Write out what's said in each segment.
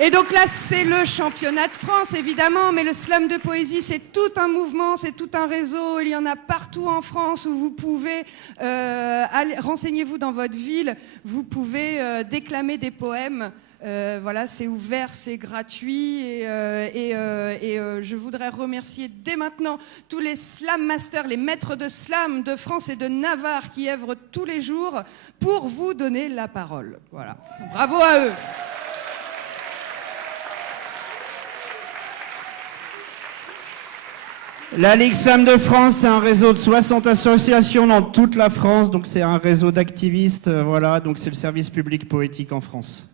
Et donc là, c'est le championnat de France, évidemment, mais le slam de poésie, c'est tout un mouvement, c'est tout un réseau. Il y en a partout en France où vous pouvez, renseignez-vous dans votre ville, vous pouvez déclamer des poèmes. Voilà, c'est ouvert, c'est gratuit et je voudrais remercier dès maintenant tous les slam masters, les maîtres de slam de France et de Navarre qui œuvrent tous les jours pour vous donner la parole. Voilà, bravo à eux. La Ligue Slam de France, c'est un réseau de 60 associations dans toute la France, donc c'est un réseau d'activistes, voilà, donc c'est le service public poétique en France.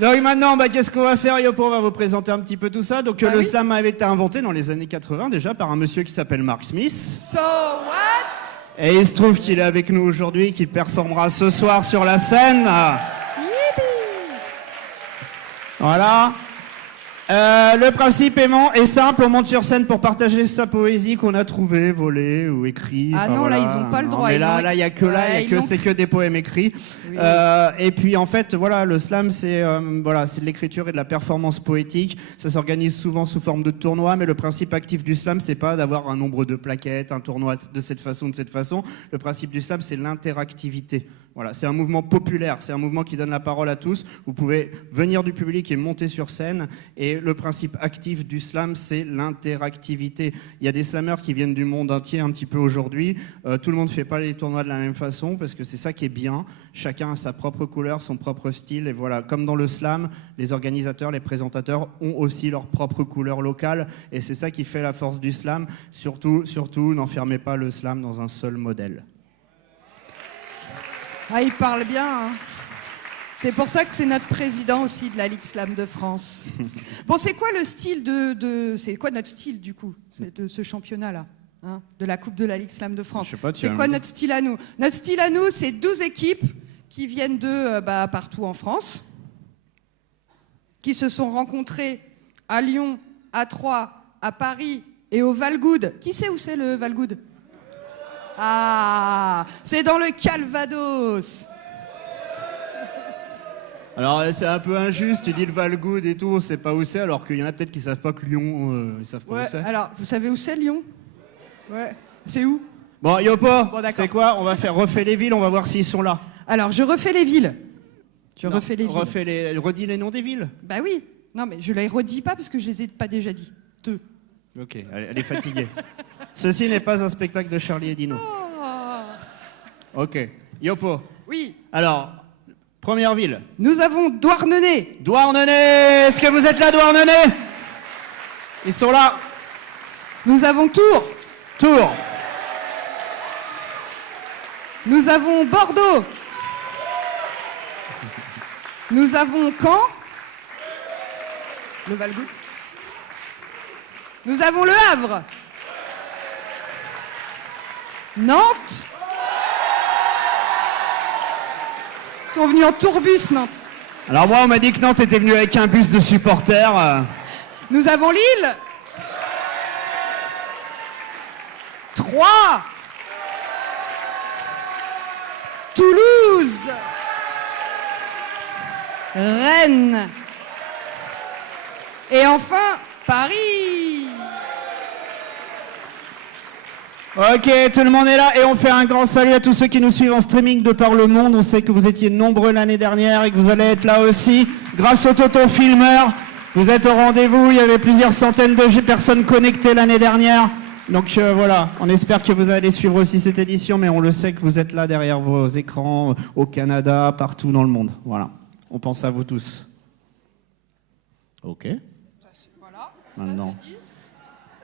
Donc maintenant, qu'est-ce qu'on va faire, Yopo? On va vous présenter un petit peu tout ça. Donc le slam avait été inventé dans les années 80 déjà par un monsieur qui s'appelle Mark Smith. So what? Et il se trouve qu'il est avec nous aujourd'hui, qu'il performera ce soir sur la scène. Voilà. Le principe est simple, on monte sur scène pour partager sa poésie qu'on a trouvée, volée ou écrite. Ah non, voilà. là, ils n'ont pas le droit. Mais là, il n'y a que c'est que des poèmes écrits. Oui. Et puis, en fait, voilà, le slam, c'est de l'écriture et de la performance poétique. Ça s'organise souvent sous forme de tournoi, mais le principe actif du slam, c'est pas d'avoir un nombre de plaquettes, un tournoi de cette façon, de cette façon. Le principe du slam, c'est l'interactivité. Voilà, c'est un mouvement populaire, c'est un mouvement qui donne la parole à tous. Vous pouvez venir du public et monter sur scène. Et le principe actif du slam, c'est l'interactivité. Il y a des slammeurs qui viennent du monde entier un petit peu aujourd'hui. Tout le monde ne fait pas les tournois de la même façon parce que c'est ça qui est bien. Chacun a sa propre couleur, son propre style. Et voilà, comme dans le slam, les organisateurs, les présentateurs ont aussi leur propre couleur locale. Et c'est ça qui fait la force du slam. Surtout, n'enfermez pas le slam dans un seul modèle. Ah, il parle bien, hein. C'est pour ça que c'est notre président aussi de la Ligue Slam de France. Bon, c'est quoi le style c'est quoi notre style, du coup, de ce championnat-là, hein, de la Coupe de la Ligue Slam de France? C'est quoi notre style à nous? Notre style à nous, c'est 12 équipes qui viennent de partout en France, qui se sont rencontrées à Lyon, à Troyes, à Paris et au Val-Goude. Qui sait où c'est le Val-Goude? Ah, c'est dans le Calvados. Alors c'est un peu injuste, tu dis le Val-Goude et tout, on sait pas où c'est, alors qu'il y en a peut-être qui savent pas que Lyon, ils savent pas où c'est. Alors, vous savez où c'est Lyon? Ouais. C'est où? Bon, Yopo, c'est quoi? On va refait les villes, on va voir s'ils sont là. Alors, je refais les villes. Refais les villes. Redis les noms des villes. Bah oui. Non, mais je les redis pas parce que je les ai pas déjà dit. Ok, elle est fatiguée. Ceci n'est pas un spectacle de Charlie et Dino. Oh. Ok. Yopo. Oui. Alors, première ville. Nous avons Douarnenez. Douarnenez. Est-ce que vous êtes là, Douarnenez? Ils sont là. Nous avons Tours. Tours. Nous avons Bordeaux. Nous avons Caen. Le Val-Goude. Nous avons Le Havre. Nantes. Ils sont venus en tourbus, Nantes. Alors moi, on m'a dit que Nantes était venu avec un bus de supporters. Nous avons Lille. Troyes. Toulouse. Rennes. Et enfin, Paris. Ok, tout le monde est là et on fait un grand salut à tous ceux qui nous suivent en streaming de par le monde. On sait que vous étiez nombreux l'année dernière et que vous allez être là aussi. Grâce au Toto Filmeur, vous êtes au rendez-vous. Il y avait plusieurs centaines de personnes connectées l'année dernière. Donc voilà, on espère que vous allez suivre aussi cette édition, mais on le sait que vous êtes là derrière vos écrans, au Canada, partout dans le monde. Voilà, on pense à vous tous. Ok. Voilà.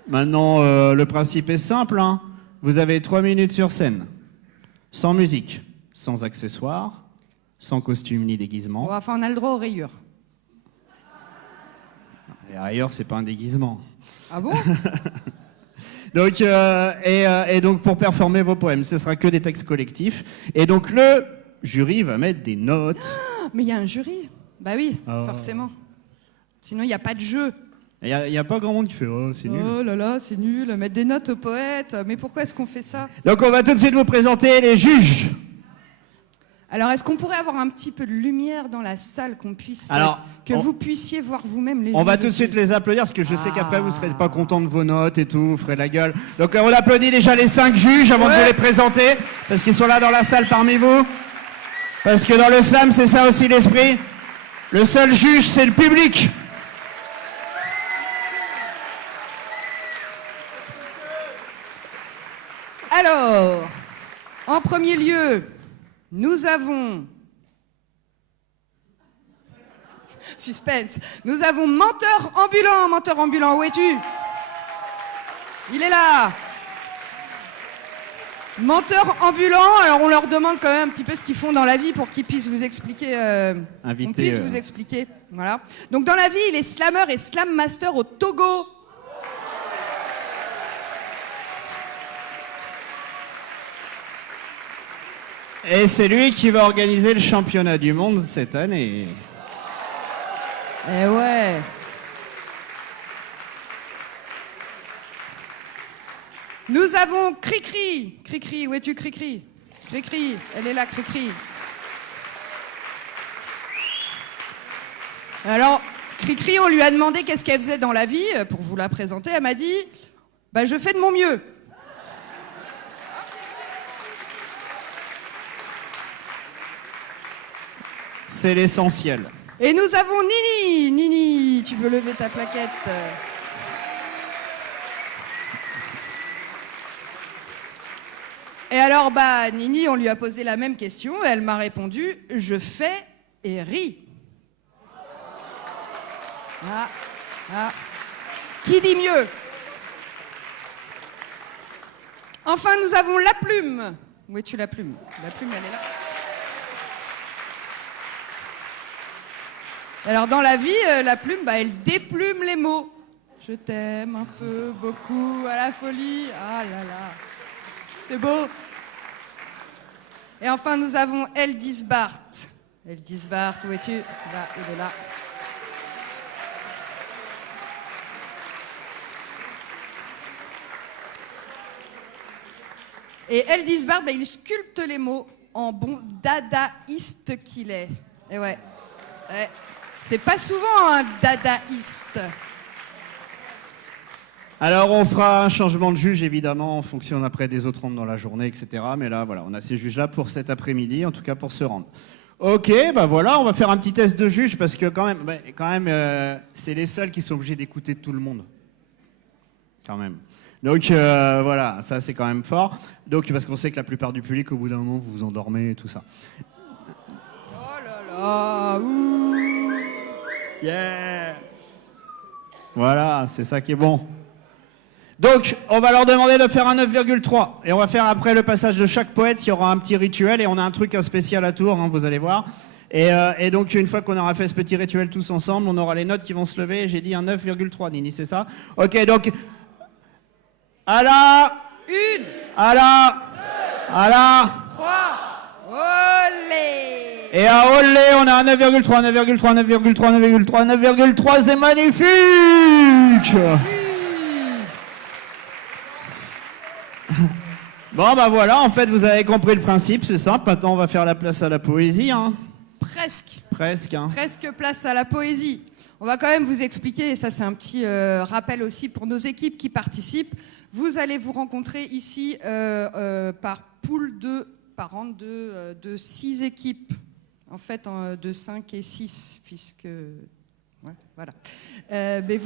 Maintenant, le principe est simple, hein. Vous avez 3 minutes sur scène, sans musique, sans accessoires, sans costume ni déguisement. Bon, enfin, on a le droit aux rayures. Et ailleurs, c'est pas un déguisement. Ah bon? Donc, et donc, pour performer vos poèmes, ce sera que des textes collectifs. Et donc, le jury va mettre des notes. Mais il y a un jury. Bah oui, forcément. Sinon, il n'y a pas de jeu. Il n'y a pas grand monde qui fait « Oh, c'est nul ». Oh là là, c'est nul, mettre des notes aux poètes. Mais pourquoi est-ce qu'on fait ça? Donc on va tout de suite vous présenter les juges. Alors, est-ce qu'on pourrait avoir un petit peu de lumière dans la salle, que vous puissiez voir vous-même les juges? On va tout de suite les applaudir, parce que je sais qu'après, vous ne serez pas contents de vos notes et tout, vous ferez la gueule. Donc, on applaudit déjà les 5 juges avant de vous les présenter, parce qu'ils sont là dans la salle parmi vous. Parce que dans le slam, c'est ça aussi l'esprit. Le seul juge, c'est le public. Alors, en premier lieu, nous avons... Suspense. Nous avons menteur ambulant. Menteur ambulant, où es-tu? Il est là. Menteur ambulant. Alors, on leur demande quand même un petit peu ce qu'ils font dans la vie pour qu'ils puissent vous expliquer. On puisse vous expliquer. Voilà. Donc, dans la vie, il est slammer et slam master au Togo. Et c'est lui qui va organiser le championnat du monde cette année. Eh ouais. Nous avons Cricri. Cricri, où es-tu, Cricri? Cricri, elle est là, Cricri. Alors, Cricri, on lui a demandé qu'est-ce qu'elle faisait dans la vie pour vous la présenter. Elle m'a dit, bah, je fais de mon mieux. C'est l'essentiel. Et nous avons Nini. Nini, tu peux lever ta plaquette. Et alors, bah, Nini, on lui a posé la même question. Et elle m'a répondu, je fais et ris. Ah, ah. Qui dit mieux? Enfin, nous avons la plume. Où es-tu, la plume? La plume, elle est là. Alors, dans la vie, la plume, bah, elle déplume les mots. Je t'aime un peu, beaucoup, à la folie. Ah là là. C'est beau. Et enfin, nous avons Eldis Bart. Eldis Bart, où es-tu? Là, il est là. Et Eldis Bart, bah, il sculpte les mots en bon dadaïste qu'il est. Et ouais. C'est pas souvent un dadaïste. Alors, on fera un changement de juge, évidemment, en fonction après des autres rounds dans la journée, etc. Mais là, voilà, on a ces juges-là pour cet après-midi, en tout cas pour ce round. Ok, bah voilà, on va faire un petit test de juge, parce que quand même, c'est les seuls qui sont obligés d'écouter tout le monde. Quand même. Donc, voilà, ça, c'est quand même fort. Donc, parce qu'on sait que la plupart du public, au bout d'un moment, vous vous endormez et tout ça. Oh là là, ouh. Yeah. Voilà, c'est ça qui est bon. Donc, on va leur demander de faire un 9,3. Et on va faire après le passage de chaque poète, il y aura un petit rituel et on a un truc spécial à tour, hein, vous allez voir. Et donc, une fois qu'on aura fait ce petit rituel tous ensemble, on aura les notes qui vont se lever. J'ai dit un 9,3, Nini, c'est ça? Ok, donc... À la... Une. À la... Deux. À la... Trois. Olé. Et à Olé, on a un 9,3, 9,3, 9,3, 9,3, 9,3, c'est magnifique! Bon, bah voilà, en fait, vous avez compris le principe, c'est simple. Maintenant, on va faire la place à la poésie. Hein. Presque. Presque. Hein. Presque place à la poésie. On va quand même vous expliquer, et ça c'est un petit rappel aussi pour nos équipes qui participent. Vous allez vous rencontrer ici par pool par round de 6 équipes. En fait, de 5 et 6, puisque... Ouais, voilà. Mais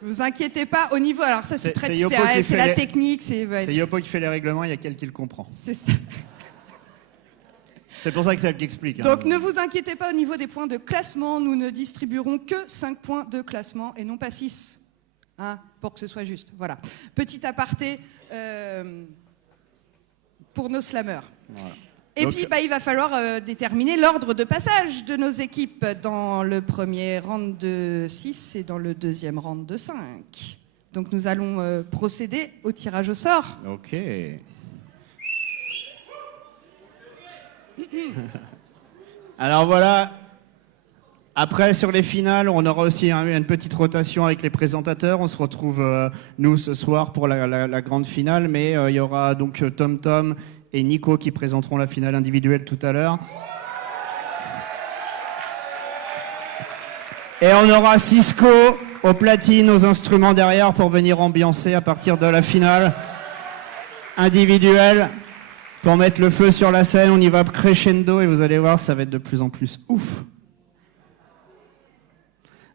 vous inquiétez pas, au niveau... Alors ça, c'est la technique. C'est Yopo qui fait les règlements, il y a quelqu'un qui le comprend. C'est ça. C'est pour ça que c'est elle qui explique. Donc hein. ne vous inquiétez pas au niveau des points de classement. Nous ne distribuerons que 5 points de classement et non pas 6. Hein, pour que ce soit juste. Voilà. Petit aparté pour nos slammers. Voilà. Et puis, il va falloir déterminer l'ordre de passage de nos équipes dans le premier round de 6 et dans le deuxième round de 5. Donc, nous allons procéder au tirage au sort. Ok. Alors voilà. Après, sur les finales, on aura aussi une petite rotation avec les présentateurs. On se retrouve, nous, ce soir pour la grande finale. Mais il y aura donc Tom Tom et Nico qui présenteront la finale individuelle tout à l'heure. Et on aura Cisco aux platines, aux instruments derrière pour venir ambiancer à partir de la finale individuelle. Pour mettre le feu sur la scène, on y va crescendo et vous allez voir, ça va être de plus en plus ouf.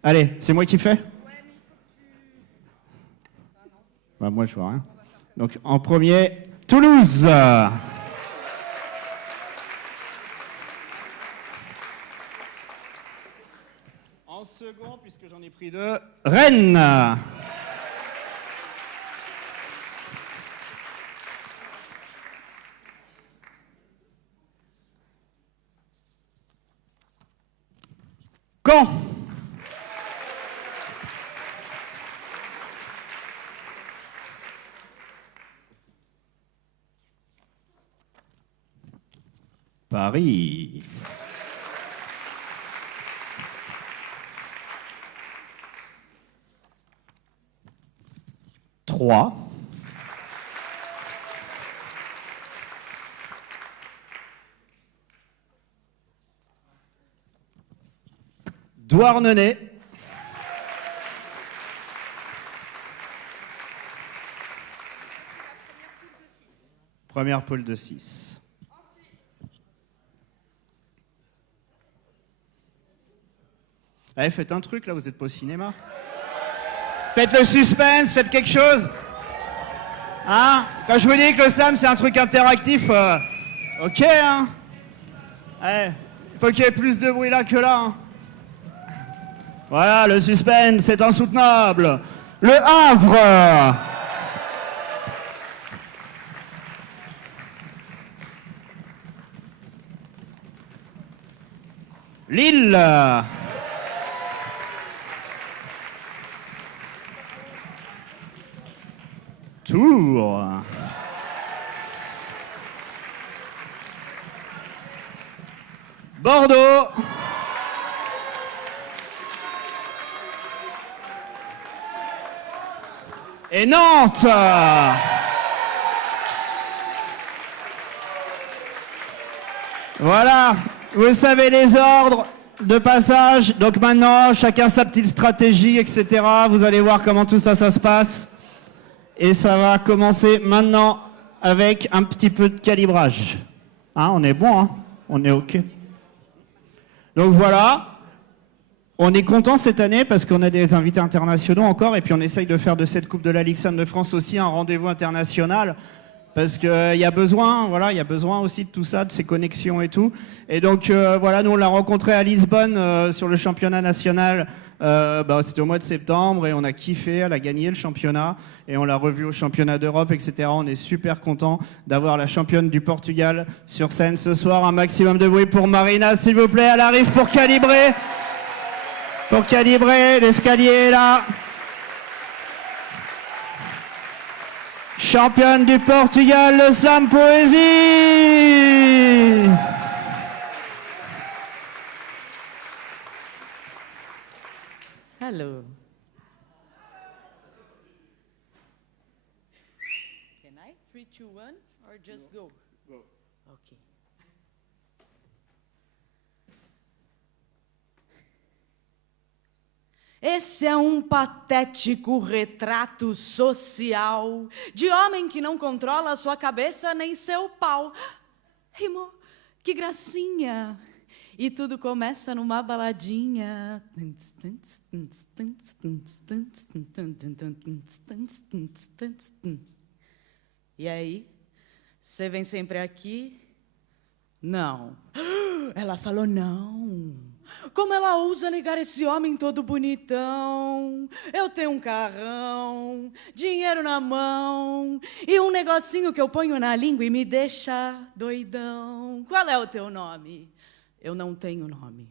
Allez, c'est moi qui fais ? Ouais, mais il faut que tu... Bah, moi, je vois rien. Donc, en premier, Toulouse. En second, puisque j'en ai pris deux, Rennes. Caen. Paris. Troyes. Douarnenez. Première poule de 6. Allez, faites un truc là, vous n'êtes pas au cinéma. Faites le suspense, faites quelque chose. Hein? Quand je vous dis que le slam c'est un truc interactif, ok hein? Allez, il faut qu'il y ait plus de bruit là que là. Hein. Voilà, le suspense, c'est insoutenable. Le Havre. Lille. Tours. Bordeaux. Et Nantes. Voilà, vous savez les ordres de passage. Donc maintenant, chacun sa petite stratégie, etc. Vous allez voir comment tout ça, ça se passe. Et ça va commencer maintenant avec un petit peu de calibrage. Hein, on est bon, hein? On est OK. Donc voilà. On est content cette année parce qu'on a des invités internationaux encore et puis on essaye de faire de cette Coupe de la Ligue Sam de France aussi un rendez-vous international parce qu'il y a besoin, voilà, il y a besoin aussi de tout ça, de ces connexions et tout. Et donc voilà, nous on l'a rencontré à Lisbonne sur le championnat national, c'était au mois de septembre et on a kiffé, elle a gagné le championnat et on l'a revu au championnat d'Europe, etc. On est super content d'avoir la championne du Portugal sur scène ce soir. Un maximum de bruit pour Marina, s'il vous plaît, elle arrive pour calibrer. Pour calibrer, l'escalier est là. Championne du Portugal, le slam poésie. Hello. Can I? 3, 2, 1, or just go? Go. Okay. Esse é um patético retrato social de homem que não controla sua cabeça nem seu pau. Rimou, que gracinha! E tudo começa numa baladinha. E aí, você vem sempre aqui? Não. Ela falou não. Como ela ousa ligar esse homem todo bonitão? Eu tenho um carrão, dinheiro na mão e um negocinho que eu ponho na língua e me deixa doidão. Qual é o teu nome? Eu não tenho nome.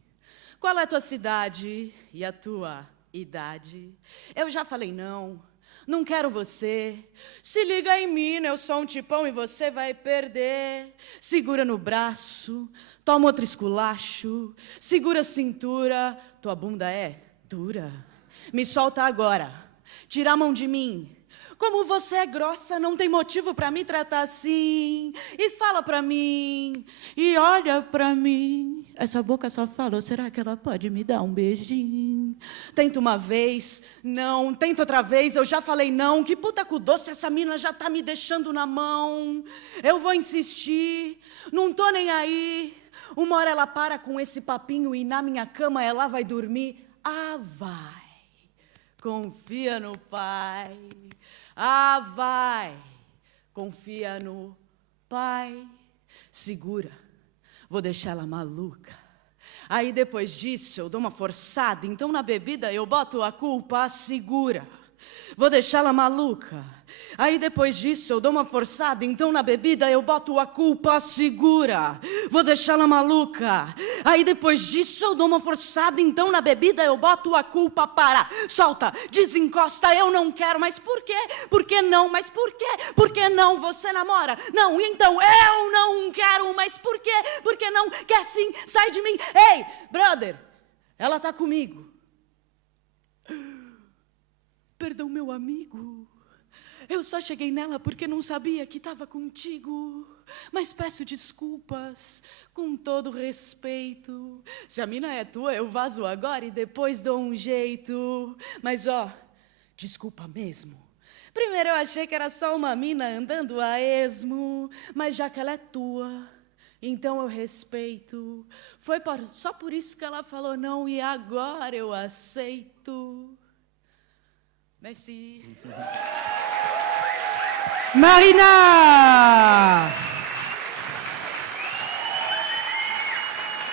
Qual é a tua cidade e a tua idade? Eu já falei não. Não quero você. Se liga em mim, eu sou um tipão e você vai perder. Segura no braço, toma outro esculacho. Segura a cintura, tua bunda é dura. Me solta agora, tira a mão de mim. Como você é grossa, não tem motivo pra me tratar assim. E fala pra mim, e olha pra mim. Essa boca só fala, será que ela pode me dar um beijinho? Tenta uma vez, não. Tenta outra vez, eu já falei não. Que puta cu doce, essa mina já tá me deixando na mão. Eu vou insistir, não tô nem aí. Uma hora ela para com esse papinho e na minha cama ela vai dormir. Ah, vai. Confia no pai. Ah, vai. Confia no pai. Segura. Vou deixar ela maluca. Aí depois disso eu dou uma forçada. Então na bebida eu boto a culpa. Segura. Vou deixá-la maluca. Aí depois disso eu dou uma forçada. Então na bebida eu boto a culpa. Segura. Vou deixá-la maluca. Aí depois disso eu dou uma forçada. Então na bebida eu boto a culpa. Para, solta, desencosta. Eu não quero, mas por quê? Por que não? Mas por quê? Por que não? Você namora? Não, então eu não quero, mas por quê? Por que não? Quer sim, sai de mim. Ei, brother, ela tá comigo. Perdão, meu amigo. Eu só cheguei nela porque não sabia que estava contigo. Mas peço desculpas, com todo respeito. Se a mina é tua, eu vazo agora e depois dou um jeito. Mas, ó, desculpa mesmo. Primeiro eu achei que era só uma mina andando a esmo. Mas já que ela é tua, então eu respeito. Foi só por isso que ela falou não e agora eu aceito. Merci. Marina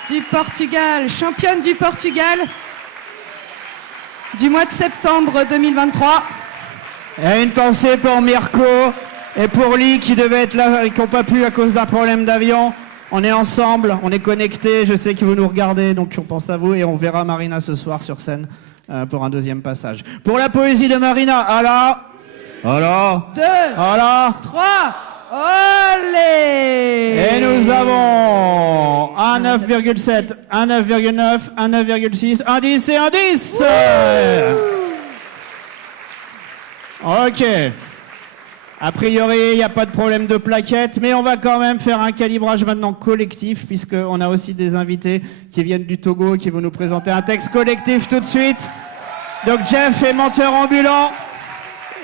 du Portugal, championne du Portugal du mois de septembre 2023. Et une pensée pour Mirko et pour Lee qui devaient être là et qui n'ont pas pu à cause d'un problème d'avion. On est ensemble, on est connectés, je sais que vous nous regardez, donc on pense à vous et on verra Marina ce soir sur scène pour un deuxième passage. Pour la poésie de Marina, à la... Alors 2, voilà. 3, olé! Et nous avons un 9,7, un 9,9, un 9,6, un 10 et un 10. Ok. A priori, il n'y a pas de problème de plaquettes, mais on va quand même faire un calibrage maintenant collectif, puisqu'on a aussi des invités qui viennent du Togo, qui vont nous présenter un texte collectif tout de suite. Donc Jeff est menteur ambulant.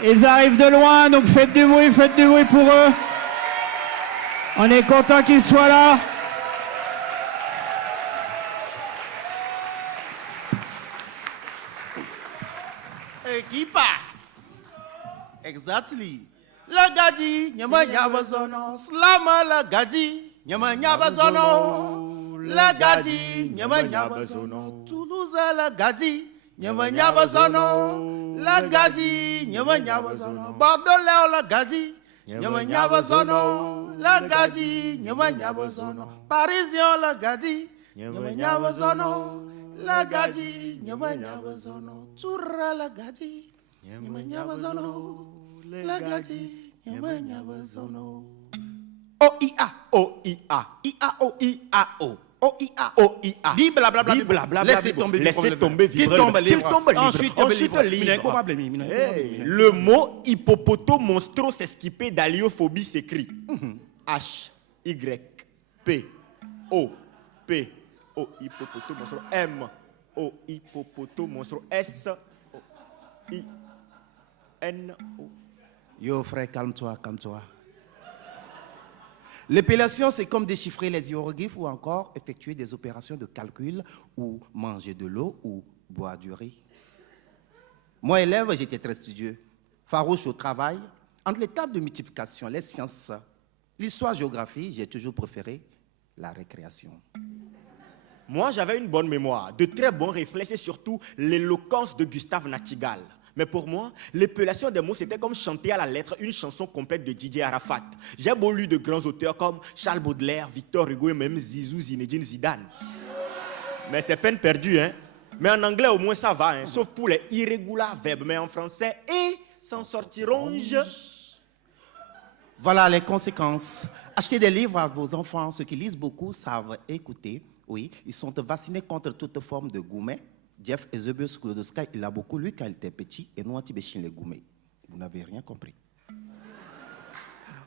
Ils arrivent de loin, donc faites du bruit pour eux. On est content qu'ils soient là. Equipa. Exactly. La gadi, nyama nyabazono. Slama la gadi, nyama nyabazono. La gadi, nyama nyabazono. Toulouse la gadi. Nyama nyabazono, la gadi, nyama nyabazono. Bordeaux la gadi, nyama nyabazono, la gadi, nyama nyabazono. Parisien la gadi, nyama nyabazono, la gadi, nyama nyabazono. Toura la gadi, nyama nyabazono, la gadi, nyama nyabazono. O-I-A, O-I-A, I-A-O-I-A-O. O-I-A, O-I-A. Blablabla. Laissez tomber, vivre. Qu'il tombe libre. Ensuite libre. Le mot hippopotomonstrosesquipé d'aliophobie s'écrit H-Y-P-O-P-O. Hippopotomonstro M-O. Hippopotomonstro S-O-I-N-O. Yo frère, calme-toi. L'épellation, c'est comme déchiffrer les hiéroglyphes ou encore effectuer des opérations de calcul ou manger de l'eau ou boire du riz. Moi, élève, j'étais très studieux, farouche au travail. Entre les tables de multiplication, les sciences, l'histoire, géographie, j'ai toujours préféré la récréation. Moi, j'avais une bonne mémoire, de très bons réflexes et surtout l'éloquence de Gustave Nachtigal. Mais pour moi, l'épellation des mots, c'était comme chanter à la lettre une chanson complète de Didier Arafat. J'ai beau lire de grands auteurs comme Charles Baudelaire, Victor Hugo et même Zizou, Zinedine Zidane. Mais c'est peine perdue, hein. Mais en anglais, au moins, ça va, hein. Sauf pour les irréguliers verbes. Mais en français, et s'en sortiront. Voilà les conséquences. Achetez des livres à vos enfants. Ceux qui lisent beaucoup savent écouter. Oui, ils sont vaccinés contre toute forme de gourmet. Jeff Eusebius Sklodowska, il a beaucoup lu quand il était petit et nous, on les gourmets. Vous n'avez rien compris.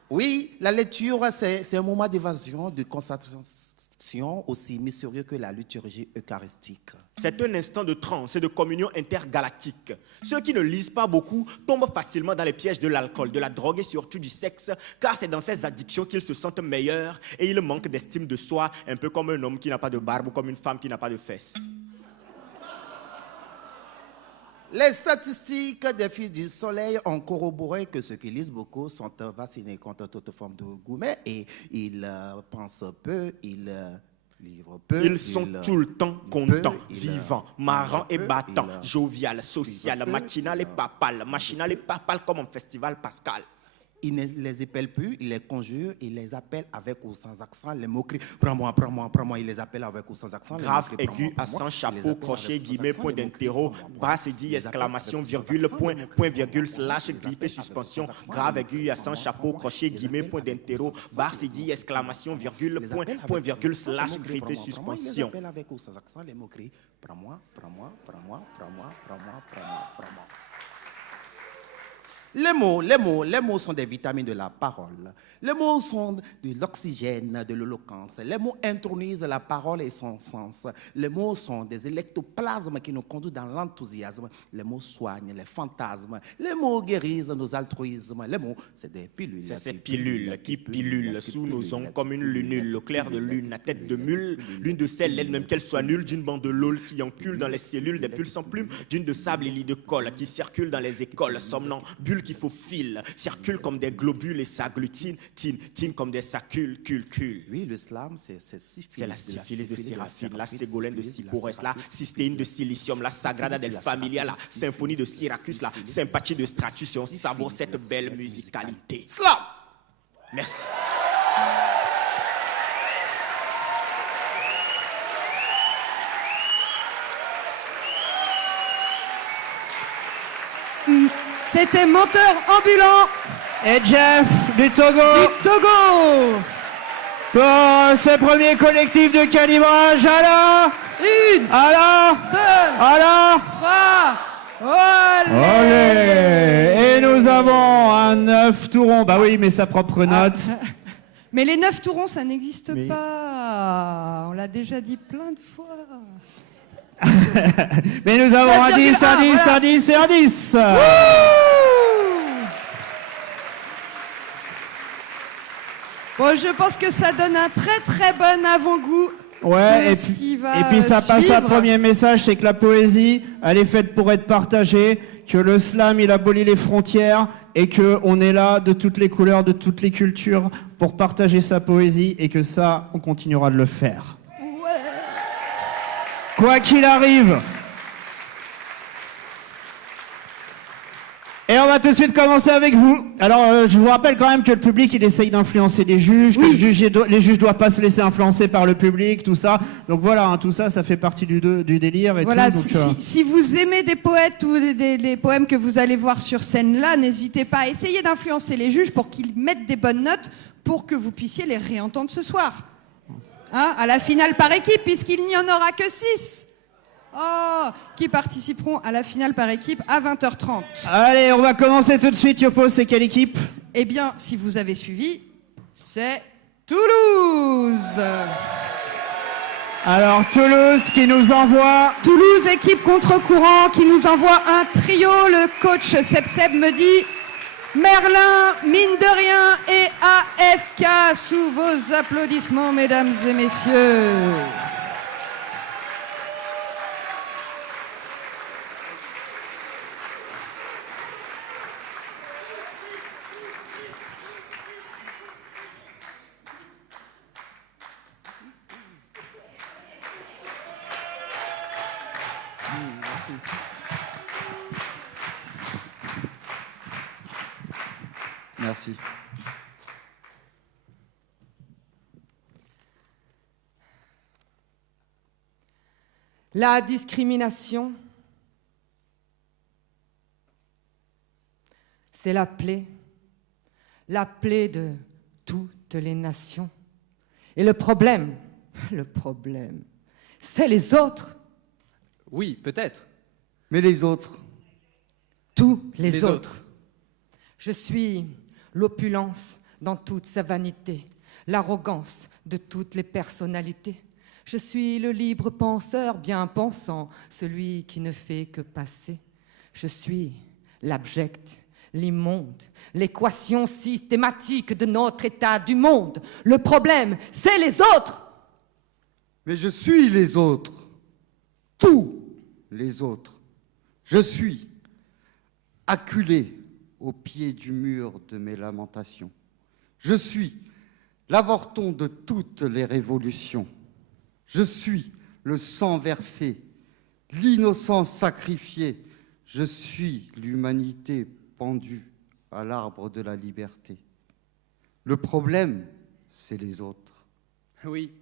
Oui, la lecture, c'est un moment d'évasion, de concentration aussi mystérieux que la liturgie eucharistique. C'est un instant de transe et de communion intergalactique. Ceux qui ne lisent pas beaucoup tombent facilement dans les pièges de l'alcool, de la drogue et surtout du sexe, car c'est dans ces addictions qu'ils se sentent meilleurs et ils manquent d'estime de soi, un peu comme un homme qui n'a pas de barbe ou comme une femme qui n'a pas de fesses. Les statistiques des Fils du Soleil ont corroboré que ceux qui lisent beaucoup sont vaccinés contre toute forme de gourmet et ils pensent peu, ils livrent peu. Ils sont tout le temps contents, vivants, marrants et battants, jovial, social, matinal et papal, machinal et papal comme en festival pascal. Il ne les appelle plus, il les conjure, il les appelle avec ou sans accent, les moqueries. Prends-moi, prends-moi, prends-moi, il les appelle avec ou sans accent. Grave, aigu, accent, chapeau, crochet, guillemets, point d'interro, basse, dit, exclamation, virgule, point, virgule, slash, griffe, suspension. Grave, aigu, accent, chapeau, crochet, guillemets, point d'interro, basse, dit, exclamation, virgule, point, virgule, slash, griffe, suspension. Il les appelle avec ou sans accent, les moqueries. Prends-moi, prends-moi, prends-moi, prends-moi, prends-moi, prends-moi, prends-moi. Les mots sont des vitamines de la parole. Les mots sont de l'oxygène, de l'éloquence. Les mots intronisent la parole et son sens. Les mots sont des électoplasmes qui nous conduisent dans l'enthousiasme. Les mots soignent les fantasmes. Les mots guérissent nos altruismes. Les mots, c'est des pilules. C'est ces pilules qui pilulent sous nos ongles comme une lunule, au clair de lune, à tête de mule. L'une de celles, elle-même qu'elle soit nulle, d'une bande de lol qui encule dans les cellules des pulls sans plumes, d'une de sable et lit de colle qui circule dans les écoles, somnambules qui faufilent, circulent comme des globules et s'agglutinent, tine comme des sacules, cul. Oui, l'islam, c'est syphilis. C'est la syphilis de Séraphine, la ségolène de Cyporès, la cystéine de Silicium, la Sagrada del Familia, la symphonie de Syracuse, la sympathie de Stratus, et on savoure cette belle musicalité. Slam! Merci. C'était Menteur Ambulant Et Jeff du Togo du Togo. pour ce premier collectif de calibrage. Alors, Une, alors, deux, alors. trois. Olé. Olé. Et nous avons un 9 tourons. Bah oui, mais sa propre note. Mais les 9 tourons, ça n'existe Oui. pas. On l'a déjà dit plein de fois. Mais nous avons un 10, un 10, voilà. un 10 et un 10. Bon, je pense que ça donne un très très bon avant-goût. Ouais, de et ce puis, qui va et puis ça passe un suivre. premier message, c'est que la poésie, elle est faite pour être partagée, que le slam, il abolit les frontières, et qu'on est là de toutes les couleurs, de toutes les cultures, pour partager sa poésie, et que ça, on continuera de le faire. Ouais. Quoi qu'il arrive. Et on va tout de suite commencer avec vous. Alors, je vous rappelle quand même que le public, il essaye d'influencer les juges, que les juges doivent pas se laisser influencer par le public, tout ça. Donc voilà, hein, tout ça, ça fait partie du délire et Voilà, tout. Donc, si vous aimez des poètes ou des poèmes que vous allez voir sur scène là, n'hésitez pas à essayer d'influencer les juges pour qu'ils mettent des bonnes notes pour que vous puissiez les réentendre ce soir. Hein, à la finale par équipe, puisqu'il n'y en aura que 6. Oh, qui participeront à la finale par équipe à 20h30. Allez, on va commencer tout de suite. Yopo, c'est quelle équipe? Eh bien, si vous avez suivi, c'est Toulouse. Alors, Toulouse qui nous envoie... Toulouse, équipe contre-courant, qui nous envoie un trio. Le coach Seb me dit Merlin, mine de rien, et AFK sous vos applaudissements, mesdames et messieurs. Merci. La discrimination, c'est la plaie de toutes les nations. Et le problème, c'est les autres, Oui, peut-être. Mais les autres? tous les Les autres. autres. Je suis l'opulence dans toute sa vanité, l'arrogance de toutes les personnalités. Je suis le libre penseur bien pensant, celui qui ne fait que passer. Je suis l'abject, l'immonde, l'équation systématique de notre état du monde. Le problème, c'est les autres. Mais je suis les autres, tous les autres. Je suis acculé au pied du mur de mes lamentations. Je suis l'avorton de toutes les révolutions. Je suis le sang versé, l'innocence sacrifiée. Je suis l'humanité pendue à l'arbre de la liberté. Le problème, c'est les autres. Oui,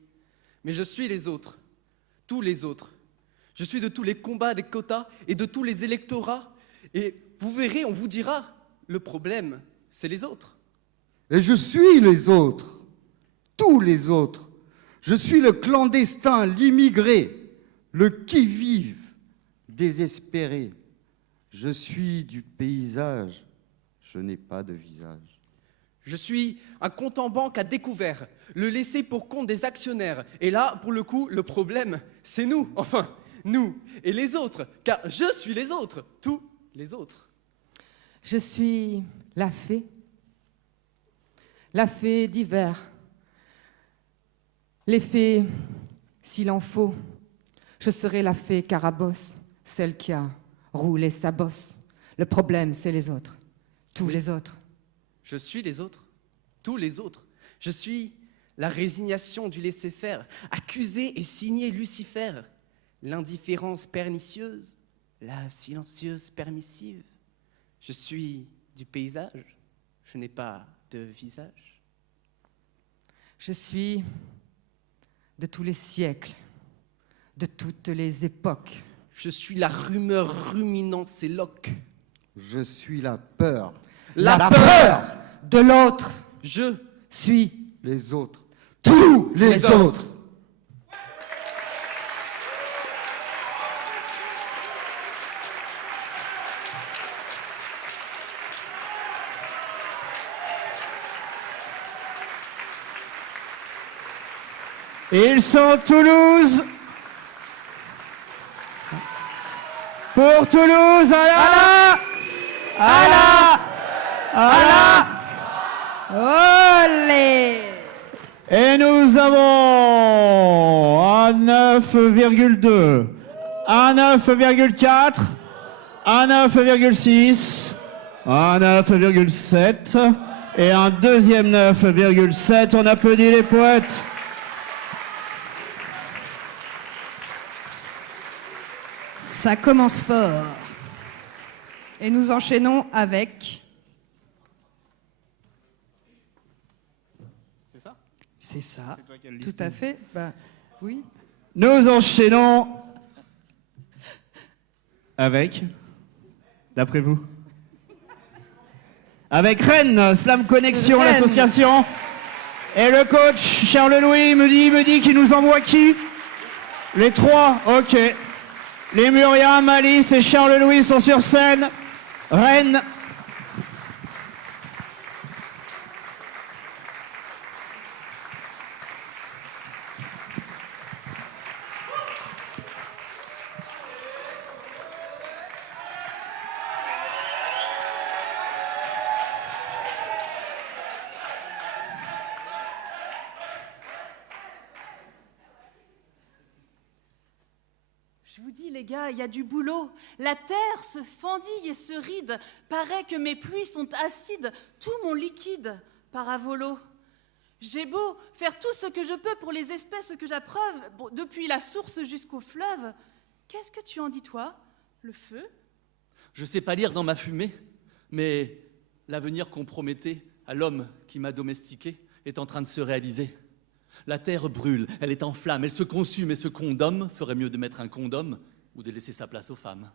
mais je suis les autres, tous les autres. Je suis de tous les combats des quotas et de tous les électorats. Et vous verrez, on vous dira, le problème, c'est les autres. Et je suis les autres, tous les autres. Je suis le clandestin, l'immigré, le qui-vive, désespéré. Je suis du paysage, je n'ai pas de visage. Je suis un compte en banque à découvert, le laissé pour compte des actionnaires. Et là, pour le coup, le problème, c'est nous, enfin, nous et les autres, car je suis les autres, tous les autres. Je suis la fée d'hiver. Les fées, s'il en faut, je serai la fée Carabosse, celle qui a roulé sa bosse. Le problème, c'est les autres, tous les autres. Je suis les autres, tous les autres. Je suis la résignation du laisser-faire, accusé et signé Lucifer, l'indifférence pernicieuse, la silencieuse permissive. Je suis du paysage, je n'ai pas de visage. Je suis de tous les siècles, de toutes les époques. Je suis la rumeur ruminant ses loques. Je suis la peur. La peur de l'autre. Je suis les autres. Tous les autres. Ils sont Toulouse. Pour Toulouse, Allah, Allah, Allah. Olé! Et nous avons un 9,2, un 9,4, un 9,6, un 9,7 et un deuxième 9,7. On applaudit les poètes. Ça commence fort. Et nous enchaînons avec... C'est ça? C'est ça, C'est toi qui as le tout listing. à fait. Bah, oui. Nous enchaînons avec, d'après vous, avec Rennes, Slam Connexion, Rennes. l'association. Et le coach Charles-Louis me dit qu'il nous envoie qui? Les trois, ok. Les Muriam, Alice et Charles-Louis sont sur scène. Rennes. Je vous dis, les gars, il y a du boulot. La terre se fendille et se ride. Paraît que mes pluies sont acides. Tout mon liquide part à volo. J'ai beau faire tout ce que je peux pour les espèces que j'approuve, depuis la source jusqu'au fleuve. Qu'est-ce que tu en dis, toi? Le feu? Je sais pas lire dans ma fumée, mais l'avenir qu'on promettait à l'homme qui m'a domestiqué est en train de se réaliser. La terre brûle, elle est en flamme, elle se consume et ce condom ferait mieux de mettre un condom ou de laisser sa place aux femmes.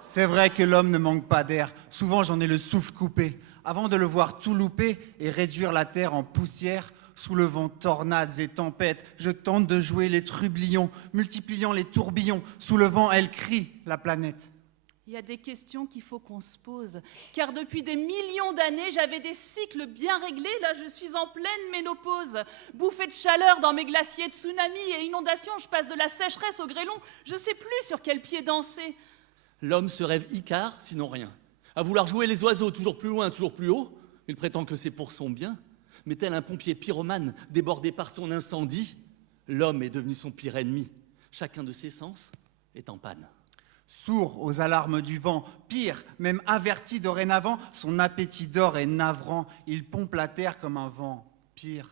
C'est vrai que l'homme ne manque pas d'air. Souvent, j'en ai le souffle coupé. Avant de le voir tout louper et réduire la terre en poussière, soulevant tornades et tempêtes, je tente de jouer les trublions, multipliant les tourbillons. Sous le vent, elle crie, la planète. Il y a des questions qu'il faut qu'on se pose, car depuis des millions d'années, j'avais des cycles bien réglés. Là, je suis en pleine ménopause. Bouffée de chaleur dans mes glaciers, tsunamis et inondations, je passe de la sécheresse au grêlon. Je sais plus sur quel pied danser. L'homme se rêve Icare, sinon rien. À vouloir jouer les oiseaux toujours plus loin, toujours plus haut, il prétend que c'est pour son bien. Mais tel un pompier pyromane débordé par son incendie, l'homme est devenu son pire ennemi. Chacun de ses sens est en panne. Sourd aux alarmes du vent, pire, même averti dorénavant, son appétit d'or est navrant, il pompe la terre comme un vent, pire.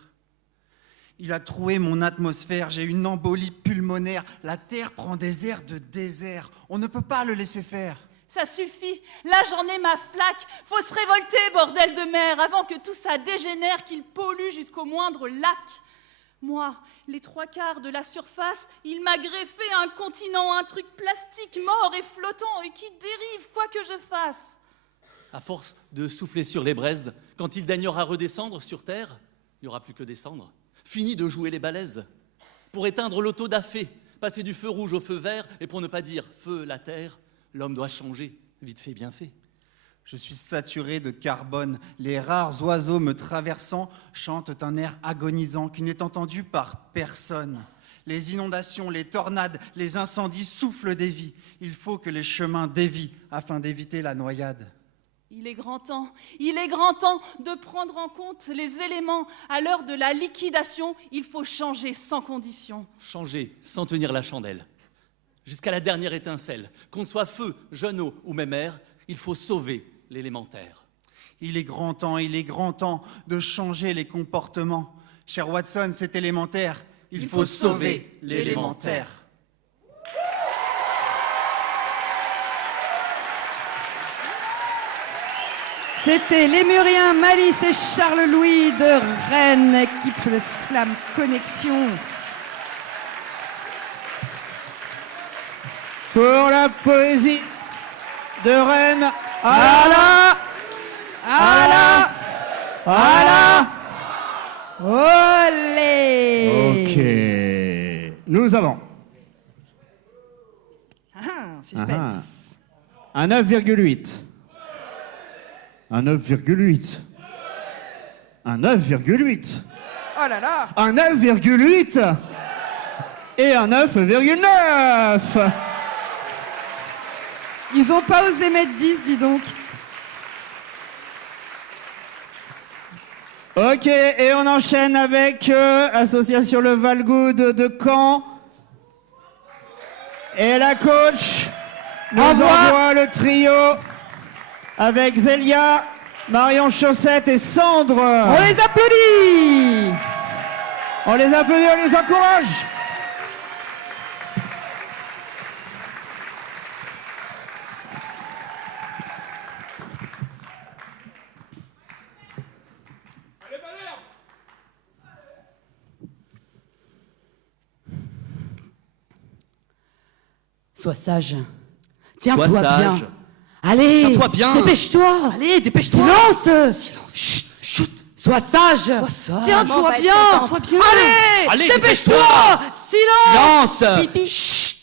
Il a troué mon atmosphère, j'ai une embolie pulmonaire, la terre prend des airs de désert, on ne peut pas le laisser faire. Ça suffit, là j'en ai ma flaque. Faut se révolter, bordel de mer, avant que tout ça dégénère, qu'il pollue jusqu'au moindre lac. Moi, les 3/4 de la surface, il m'a greffé un continent, un truc plastique mort et flottant et qui dérive quoi que je fasse. À force de souffler sur les braises, quand il daignera redescendre sur terre, il n'y aura plus que descendre. Fini de jouer les balaises. Pour éteindre l'auto da fé, passer du feu rouge au feu vert, et pour ne pas dire feu la terre, l'homme doit changer, vite fait, bien fait. Je suis saturé de carbone, les rares oiseaux me traversant chantent un air agonisant qui n'est entendu par personne. Les inondations, les tornades, les incendies soufflent des vies. Il faut que les chemins dévient afin d'éviter la noyade. Il est grand temps de prendre en compte les éléments. À l'heure de la liquidation, il faut changer sans condition. Changer sans tenir la chandelle. Jusqu'à la dernière étincelle, qu'on soit feu, jeune ou même air, il faut sauver l'élémentaire. Il est grand temps de changer les comportements. Cher Watson, c'est élémentaire. Il faut sauver l'élémentaire. C'était Lémurien, Malice et Charles-Louis de Rennes, équipe le Slam Connexion. Pour la poésie de Rennes, Allah, olé. Ok. Nous avons suspense. Un 9,8. Un 9,8. Un 9,8. Oh là là. Un 9,8. Et un 9,9. Ils n'ont pas osé mettre 10, dis donc. Ok, et on enchaîne avec Association Le Valgoud de Caen. Et la coach nous envoie le trio avec Zélia, Marion Chaussette et Sandre. On les applaudit. On les applaudit, on les encourage. Sois sage. Tiens-toi bien. Sage. Allez, Tiens-toi bien. Dépêche-toi. Allez, dépêche-toi. Silence. Chut, chut. Sois sage. Tiens-toi bien. Allez, dépêche-toi. Silence. Pipi. Chut.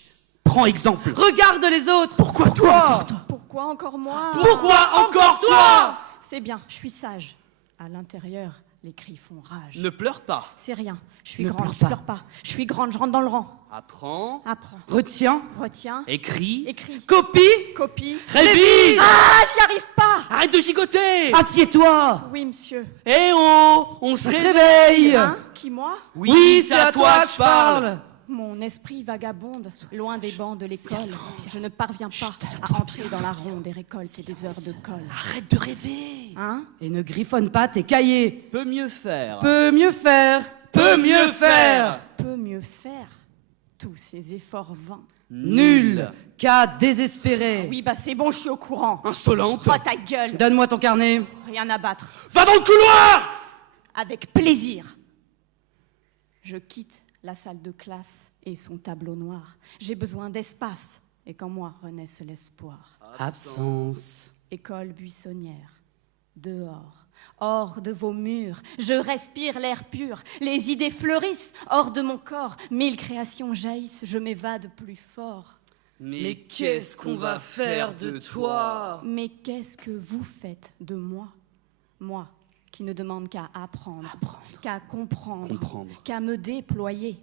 Prends exemple. Regarde les autres. Pourquoi toi? Pourquoi encore moi? Pourquoi encore toi? C'est bien, je suis sage. À l'intérieur, les cris font rage. Ne pleure pas. C'est rien, je suis Ne grande, pleure je pas. pleure pas. Je suis grande, je rentre dans le rang. Apprends. Apprends, Retiens. retiens, Écris. écris, Copie. copie. Révise. Ah, j'y arrive pas! Arrête de gigoter. Assieds-toi. Oui, monsieur. Eh oh, on se Se réveille. réveille. Hein? Qui, moi? Oui, c'est à toi que je parle. Mon esprit vagabonde, loin des bancs de l'école. Je ne parviens pas à entrer dans la ronde des récoltes et des heures de colle. Arrête de rêver. Hein? Et ne griffonne pas tes cahiers. Peut mieux faire. Peut mieux faire. Peut mieux faire. Peut mieux faire tous ces efforts vains. Nul. Cas désespéré. Oui, bah c'est bon, je suis au courant. Insolente. Oh, ta gueule! Donne-moi ton carnet. Rien à battre. Va dans le couloir. Avec plaisir. Je quitte la salle de classe et son tableau noir. J'ai besoin d'espace. Et qu'en moi renaisse l'espoir. Absence. École buissonnière. Dehors. Hors de vos murs. Je respire l'air pur. Les idées fleurissent hors de mon corps. 1000 créations jaillissent. Je m'évade plus fort. Mais qu'est-ce qu'on va faire de toi? Mais qu'est-ce que vous faites de moi? Moi, qui ne demande qu'à apprendre, qu'à comprendre, qu'à me déployer.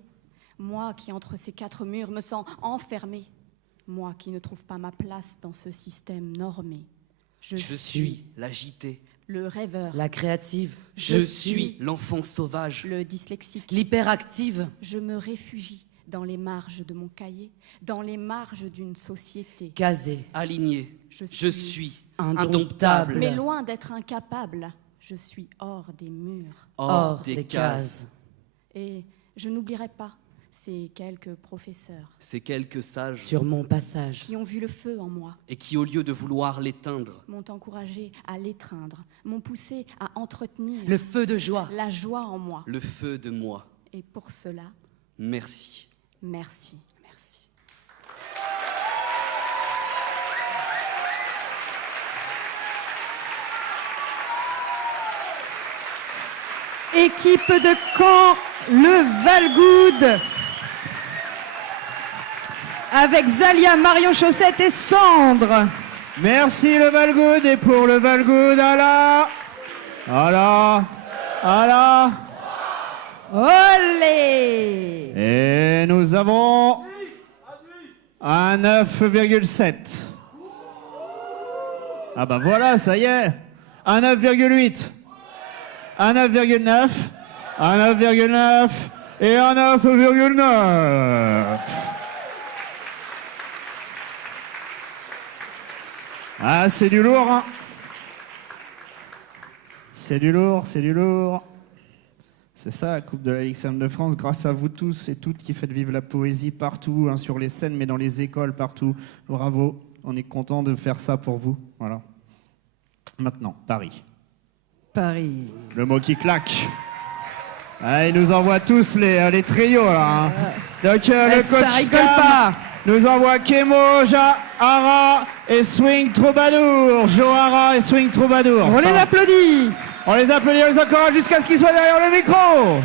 Moi qui, entre ces quatre murs, me sens enfermée. Moi qui ne trouve pas ma place dans ce système normé. Je suis l'agité, le rêveur, La créative, je suis l'enfant sauvage, le dyslexique. l'hyperactive, Je me réfugie dans les marges de mon cahier, dans les marges d'une société. casée, aligné, je suis indomptable, Mais loin d'être incapable, je suis hors des murs. hors des cases. Et je n'oublierai pas ces quelques professeurs ces quelques sages Sur mon passage, qui ont vu le feu en moi, et qui, au lieu de vouloir l'éteindre, m'ont encouragé à l'étreindre, m'ont poussé à entretenir le feu de joie, la joie en moi. le feu de moi. Et pour cela, Merci. merci. Merci. Équipe de Caen, le Valgoud, avec Zalia, Marion Chaussette et Sandre. Merci le Valgoud, et pour le Valgoud, Allah, Olé! Et nous avons un 9,7. Ah bah voilà, ça y est. Un 9,8. Un 9,9. Un 9,9. Et un 9,9. Ah, c'est du lourd, hein. C'est du lourd, c'est du lourd. C'est ça, la Coupe de la Ligue Sam de France, grâce à vous tous et toutes qui faites vivre la poésie partout, hein, sur les scènes, mais dans les écoles, partout. Bravo, on est content de faire ça pour vous. Voilà. Maintenant, Paris. Paris. Le mot qui claque. Ah, ils nous envoient tous les trios, là. Hein. Donc, le Ça coach rigole Sam pas. nous envoie Kemo, Johara et Swing Troubadour. Johara et Swing Troubadour. On les applaudit. On les applaudit, on les encourage jusqu'à ce qu'ils soient derrière le micro.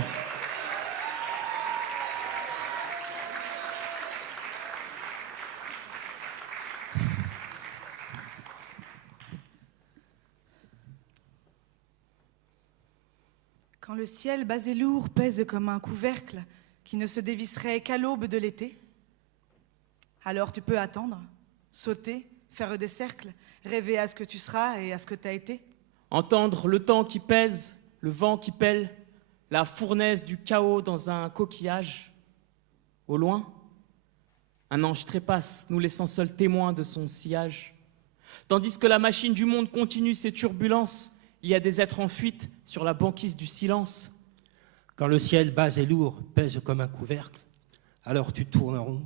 Quand le ciel bas et lourd pèse comme un couvercle qui ne se dévisserait qu'à l'aube de l'été, alors tu peux attendre, sauter, faire des cercles, rêver à ce que tu seras et à ce que tu as été. Entendre le temps qui pèse, le vent qui pèle, la fournaise du chaos dans un coquillage. Au loin, un ange trépasse, nous laissant seuls témoins de son sillage. Tandis que la machine du monde continue ses turbulences, il y a des êtres en fuite sur la banquise du silence. Quand le ciel bas et lourd pèse comme un couvercle, alors tu tournes en rond,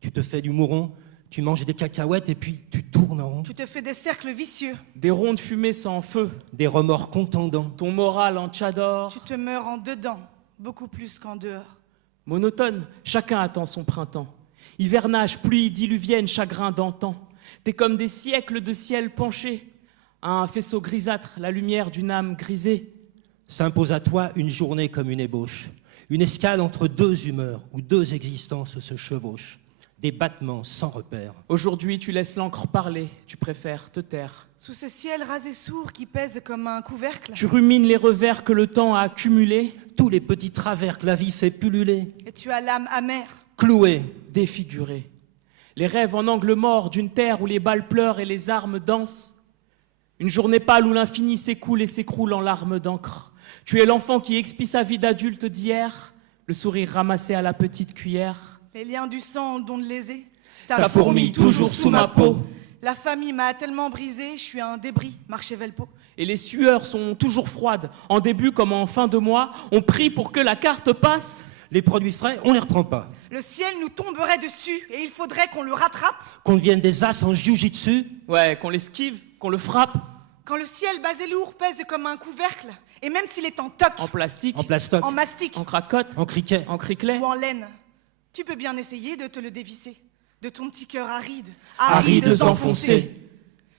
tu te fais du mouron, tu manges des cacahuètes et puis tu tournes en rond. Tu te fais des cercles vicieux. Des ronds de fumée sans feu. Des remords contendants. Ton moral en tchador. Tu te meurs en dedans, beaucoup plus qu'en dehors. Monotone, chacun attend son printemps. Hivernage, pluie diluvienne, chagrin d'antan. T'es comme des siècles de ciel penché. Un faisceau grisâtre, la lumière d'une âme grisée. S'impose à toi une journée comme une ébauche, une escale entre deux humeurs où deux existences se chevauchent, des battements sans repère. Aujourd'hui, tu laisses l'encre parler, tu préfères te taire. Sous ce ciel ras et sourd qui pèse comme un couvercle, Tu rumines les revers que le temps a accumulés. Tous les petits travers que la vie fait pulluler. et tu as l'âme amère. Cloué. Défiguré. Les rêves en angle mort d'une terre où les balles pleurent et les armes dansent. Une journée pâle où l'infini s'écoule et s'écroule en larmes d'encre. Tu es l'enfant qui expie sa vie d'adulte d'hier, le sourire ramassé à la petite cuillère. Les liens du sang ont le don de léser. Ça fourmille toujours sous ma peau. La famille m'a tellement brisé, je suis un débris, marché Velpo. Et les sueurs sont toujours froides. En début comme en fin de mois, on prie pour que la carte passe. Les produits frais, on les reprend pas. Le ciel nous tomberait dessus et il faudrait qu'on le rattrape. Qu'on devienne des as en jiu-jitsu. Ouais, qu'on l'esquive, qu'on le frappe. Quand le ciel bas et lourd pèse comme un couvercle, et même s'il est en toc, En plastique, En plastoc. en mastic en cracotte, En criquet. en criquelet. ou en laine, tu peux bien essayer de te le dévisser de ton petit cœur aride, Arides enfoncés.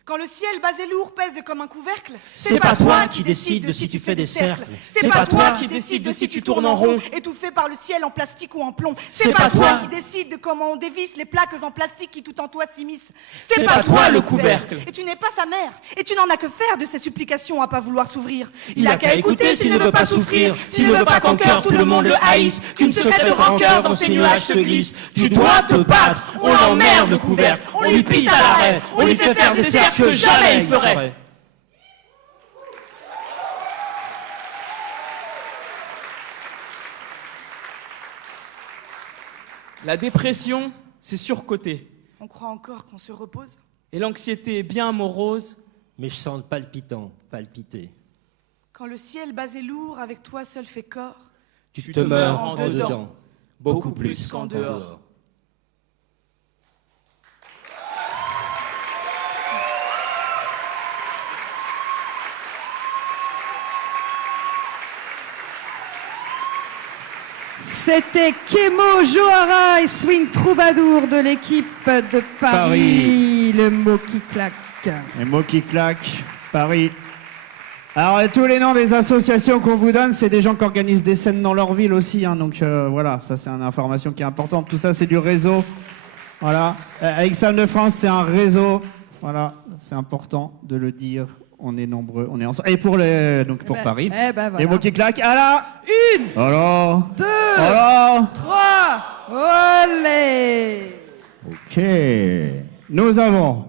Quand le ciel bas et lourd pèse comme un couvercle, c'est pas toi qui décides de si tu fais des cercles. C'est pas toi qui décides de si tu tournes en rond, étouffé par le ciel en plastique ou en plomb. C'est pas toi qui décides de comment on dévisse les plaques en plastique qui tout en toi s'immiscent. C'est pas toi le couvercle. Et tu n'es pas sa mère, et tu n'en as que faire de ses supplications à pas vouloir s'ouvrir. Il a qu'à écouter s'il ne veut pas souffrir, s'il ne veut pas qu'en cœur tout le monde le haïsse, qu'une secrète rancœur dans ses nuages se glisse. Tu dois te battre, on l'emmerde le couvercle, on lui pisse à l'arrêt, on lui fait faire des cercles que jamais il ferait. La dépression, c'est surcoté. On croit encore qu'on se repose. Et l'anxiété est bien morose. Mais je sens le palpitant, palpiter. Quand le ciel bas et lourd avec toi seul fait corps, tu te meurs en dedans, beaucoup plus qu'en dehors. C'était Kemo Johara et Swing Troubadour de l'équipe de Paris. Le mot qui claque. Les mots qui claquent, Paris. Alors, tous les noms des associations qu'on vous donne, c'est des gens qui organisent des scènes dans leur ville aussi. Hein, donc voilà, ça c'est une information qui est importante. Tout ça, c'est du réseau. Voilà. Exam de France, c'est un réseau. Voilà, c'est important de le dire. On est nombreux, on est ensemble. Et pour Paris, voilà. Les mots qui claquent. À la 1, alors 2, alors 3, olé. Ok. Nous avons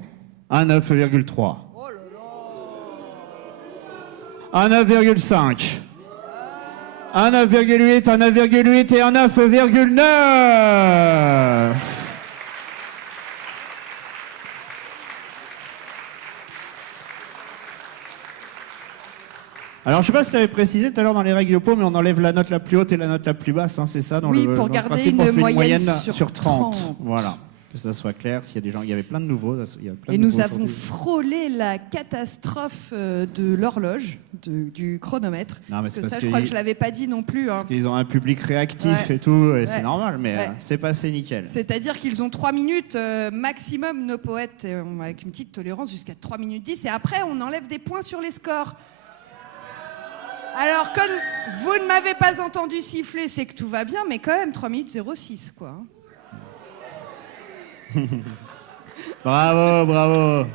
un 9,3. Un 9,5. Un 9,8, un 9,8 et un 9,9. Alors, je ne sais pas si tu avais précisé tout à l'heure dans les règles de pot, mais on enlève la note la plus haute et la note la plus basse, hein, c'est ça dans oui, le pour dans garder le principe, une on fait moyenne sur 30. Voilà, que ça soit clair. S'il y a des gens, il y avait plein de nouveaux. Et nous avons frôlé la catastrophe de l'horloge, du chronomètre. Non, mais c'est parce ça, que je crois que je l'avais pas dit non plus. Hein. Parce qu'ils ont un public réactif et tout, et c'est normal, mais c'est passé nickel. C'est-à-dire qu'ils ont 3 minutes maximum, nos poètes, avec une petite tolérance jusqu'à 3 minutes 10, et après on enlève des points sur les scores. Alors, comme vous ne m'avez pas entendu siffler, c'est que tout va bien, mais quand même 3 minutes 06, quoi. Bravo, bravo.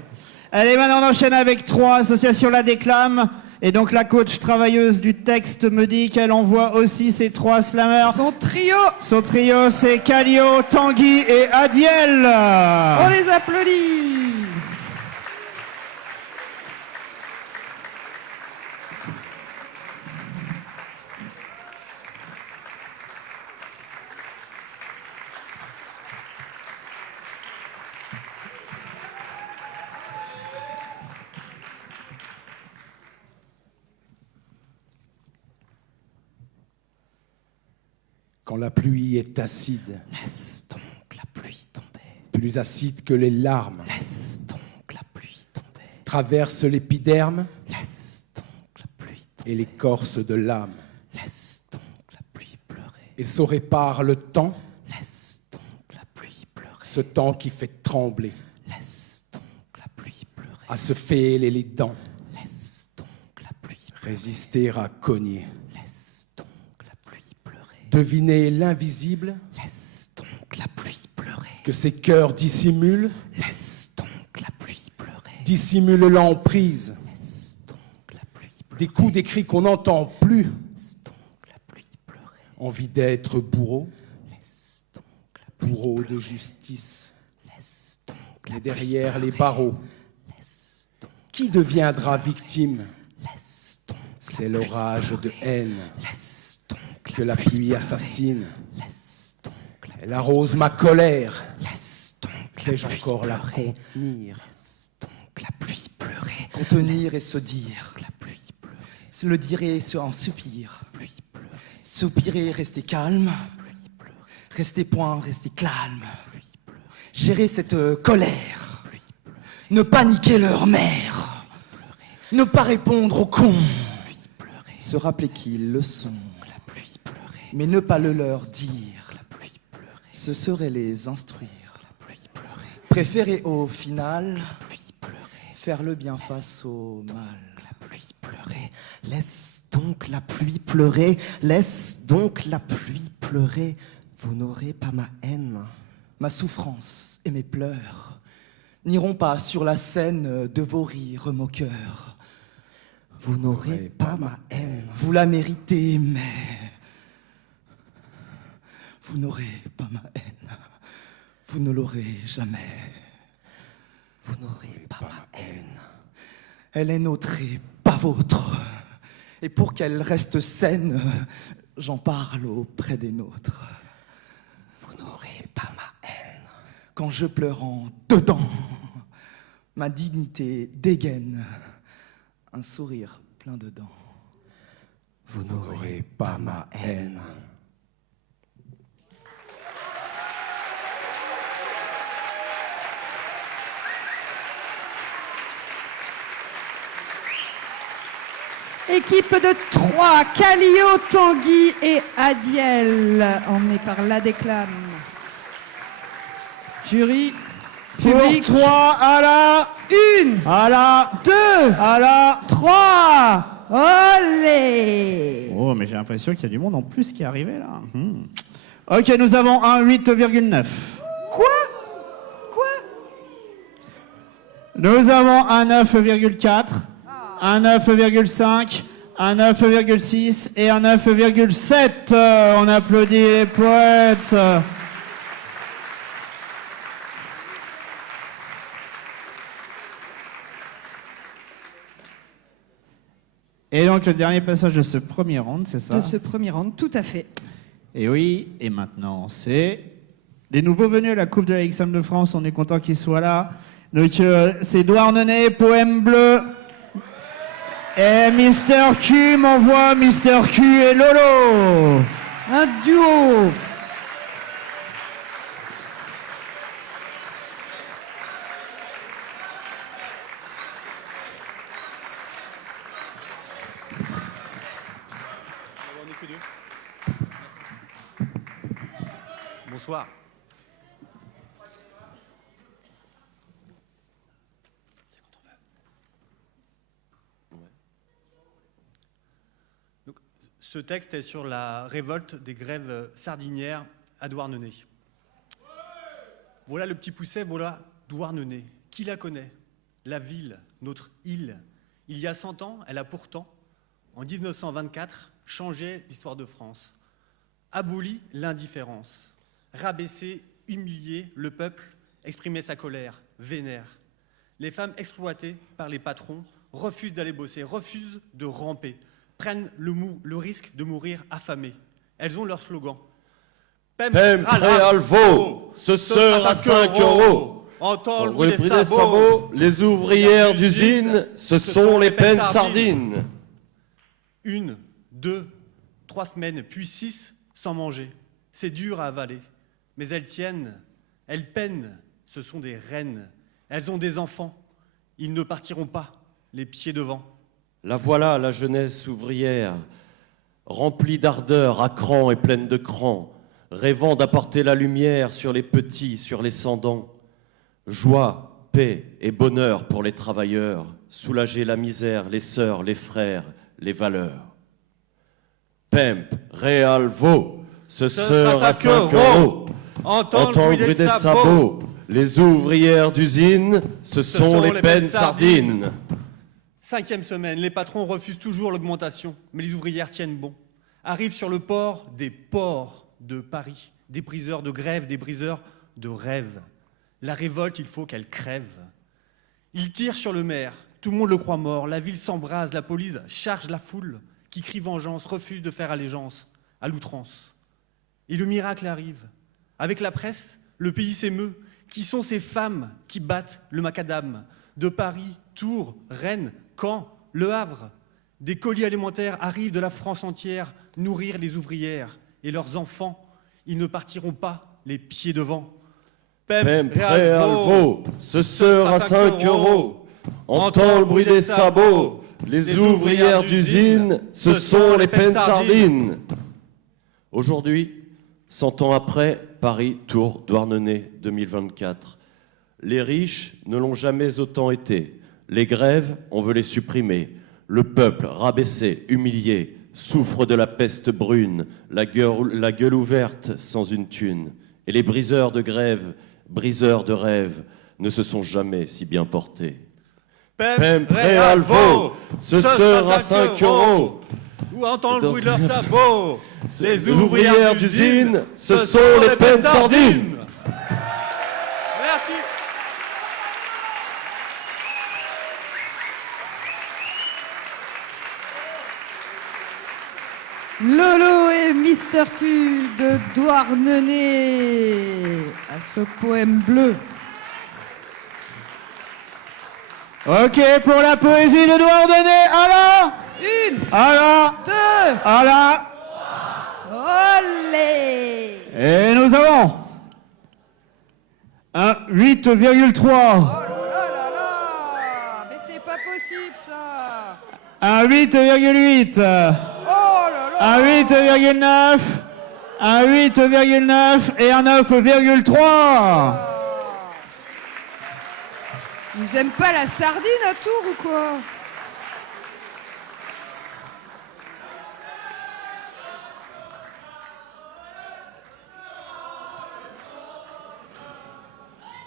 Allez, maintenant on enchaîne avec 3 associations la déclament. Et donc la coach travailleuse du texte me dit qu'elle envoie aussi ses 3 slammers. Son trio. Son trio, c'est Kallio, Tanguy et Adiel. On les applaudit. Quand la pluie est acide, laisse donc la pluie tomber. Plus acide que les larmes, Laisse donc la pluie tomber. traverse l'épiderme Laisse donc la pluie tomber. et l'écorce de l'âme, Laisse donc la pluie pleurer. et se répare le temps, Laisse donc la pluie pleurer. ce temps qui fait trembler, Laisse donc la pluie pleurer. à se fêler les dents, Laisse donc la pluie pleurer. résister à cogner, Laisse donc la pluie pleurer. deviner l'invisible Laisse donc la pluie pleurer. que ces cœurs dissimulent, Laisse donc la pluie pleurer. dissimulent l'emprise, Laisse donc la pluie pleurer. des coups, des cris qu'on n'entend plus, Laisse donc la pluie pleurer. envie d'être bourreau, Laisse donc la pluie bourreau pleurer. de justice, Laisse donc la et pluie derrière les pleurer. barreaux, Laisse donc qui deviendra victime? Laisse donc C'est l'orage de haine Laisse donc que la pluie assassine. Laisse donc la Elle arrose ma colère. Laisse donc Vais-je encore la contenir? Laisse donc la pluie pleurer. Contenir et se dire. La pluie pleurer. Se le dire et se en soupir. Pluie pleurer. Soupirer, rester calme. Pluie pleurer. Rester point, rester calme. Pluie pleurer. Gérer cette colère. Pluie pleurer. Ne paniquer leur mère. Ne pas répondre aux cons. Pluie pleurer. Se rappeler qu'ils le sont. La pluie pleurer. Mais ne pas le leur dire. La pluie pleurer. Ce serait les instruire. La pluie pleurer. Préférer au final. La pluie pleurer. faire le bien face au mal. La pluie pleurer, laisse donc la pluie pleurer, laisse donc la pluie pleurer, vous n'aurez pas ma haine. Ma souffrance et mes pleurs n'iront pas sur la scène de vos rires moqueurs. Vous n'aurez pas ma haine. Vous la méritez, mais vous n'aurez pas ma haine. Vous ne l'aurez jamais. Vous n'aurez pas ma haine. Elle est nôtre et pas vôtre. Et pour qu'elle reste saine, j'en parle auprès des nôtres. Vous n'aurez pas ma haine. Quand je pleure en dedans, ma dignité dégaine un sourire plein de dents. Vous n'aurez pas ma haine. Équipe de 3, Kallio, Tanguy et Adiel, emmenés par la déclame. Jury, public. Pour 3 à la 1, à la 2, à la 3. Olé! Oh, mais j'ai l'impression qu'il y a du monde en plus qui est arrivé là. Ok, nous avons un 8,9. Quoi? Nous avons un 9,4, un 9,5, un 9,6 et un 9,7. On applaudit les poètes. Et donc le dernier passage de ce premier round, c'est ça? De ce premier round, tout à fait. Et oui, et maintenant c'est des nouveaux venus à la Coupe de la XM de France. On est content qu'ils soient là. Donc c'est Douarnenez, Poème Bleu. Et Mister Q m'envoie Mister Q et Lolo. Un duo. Bonsoir. Donc, ce texte est sur la révolte des grèves sardinières à Douarnenez. Voilà le petit pousset, voilà Douarnenez. Qui la connaît? La ville, notre île. Il y a 100 ans, elle a pourtant, en 1924, changé l'histoire de France. Aboli l'indifférence. Rabaisser, humilier le peuple, exprimer sa colère, vénère. Les femmes exploitées par les patrons refusent d'aller bosser, refusent de ramper, prennent le risque de mourir affamées. Elles ont leur slogan. Pemp Réalvo, ce sera à 5 €. Entends le Au bruit prix des sabots, les ouvrières d'usine, ce sont les peines sardines. 1, 2, 3 semaines, puis 6 sans manger. C'est dur à avaler. Mais elles tiennent, elles peinent, ce sont des reines. Elles ont des enfants, ils ne partiront pas, les pieds devant. La voilà, la jeunesse ouvrière, remplie d'ardeur, à cran et pleine de cran, rêvant d'apporter la lumière sur les petits, sur les sans-dents. Joie, paix et bonheur pour les travailleurs, soulager la misère, les sœurs, les frères, les valeurs. Pemp, Réalvo, ce sera 5 €. Entends le bruit des sabots. Les ouvrières d'usine, ce sont les peines sardines. 5e semaine, les patrons refusent toujours l'augmentation, mais les ouvrières tiennent bon. Arrivent sur le port des ports de Paris, des briseurs de grève, des briseurs de rêve. La révolte, il faut qu'elle crève. Ils tirent sur le maire, tout le monde le croit mort, la ville s'embrase, la police charge la foule, qui crie vengeance, refuse de faire allégeance à l'outrance. Et le miracle arrive. Avec la presse, le pays s'émeut. Qui sont ces femmes qui battent le macadam? De Paris, Tours, Rennes, Caen, Le Havre. Des colis alimentaires arrivent de la France entière nourrir les ouvrières et leurs enfants. Ils ne partiront pas les pieds devant. Pemp Réalvo, ce sera 5 €. Entends le bruit des sabots. Les ouvrières d'usine, ce sont les peines sardines. Aujourd'hui, 100 ans après, Paris, Tours, Douarnenez, 2024. Les riches ne l'ont jamais autant été. Les grèves, on veut les supprimer. Le peuple, rabaissé, humilié, souffre de la peste brune, la gueule ouverte sans une thune. Et les briseurs de grève, briseurs de rêves, ne se sont jamais si bien portés. Pemp, Alvo, ce sera 5 euros. Ou entend le bruit de leurs sabots. Les ouvrières d'usine, ce sont les peines sordines. Merci. Lolo et Mister Q de Douarnenez à ce poème bleu. Ok, pour la poésie de Douarnenez, alors 1, alors 2, alors olé. Et nous avons un 8,3. Oh là là, mais c'est pas possible ça. Un 8,8. Oh là là. Un 8,9. Un 8,9 et un 9,3. Ils aiment pas la sardine à Tours ou quoi?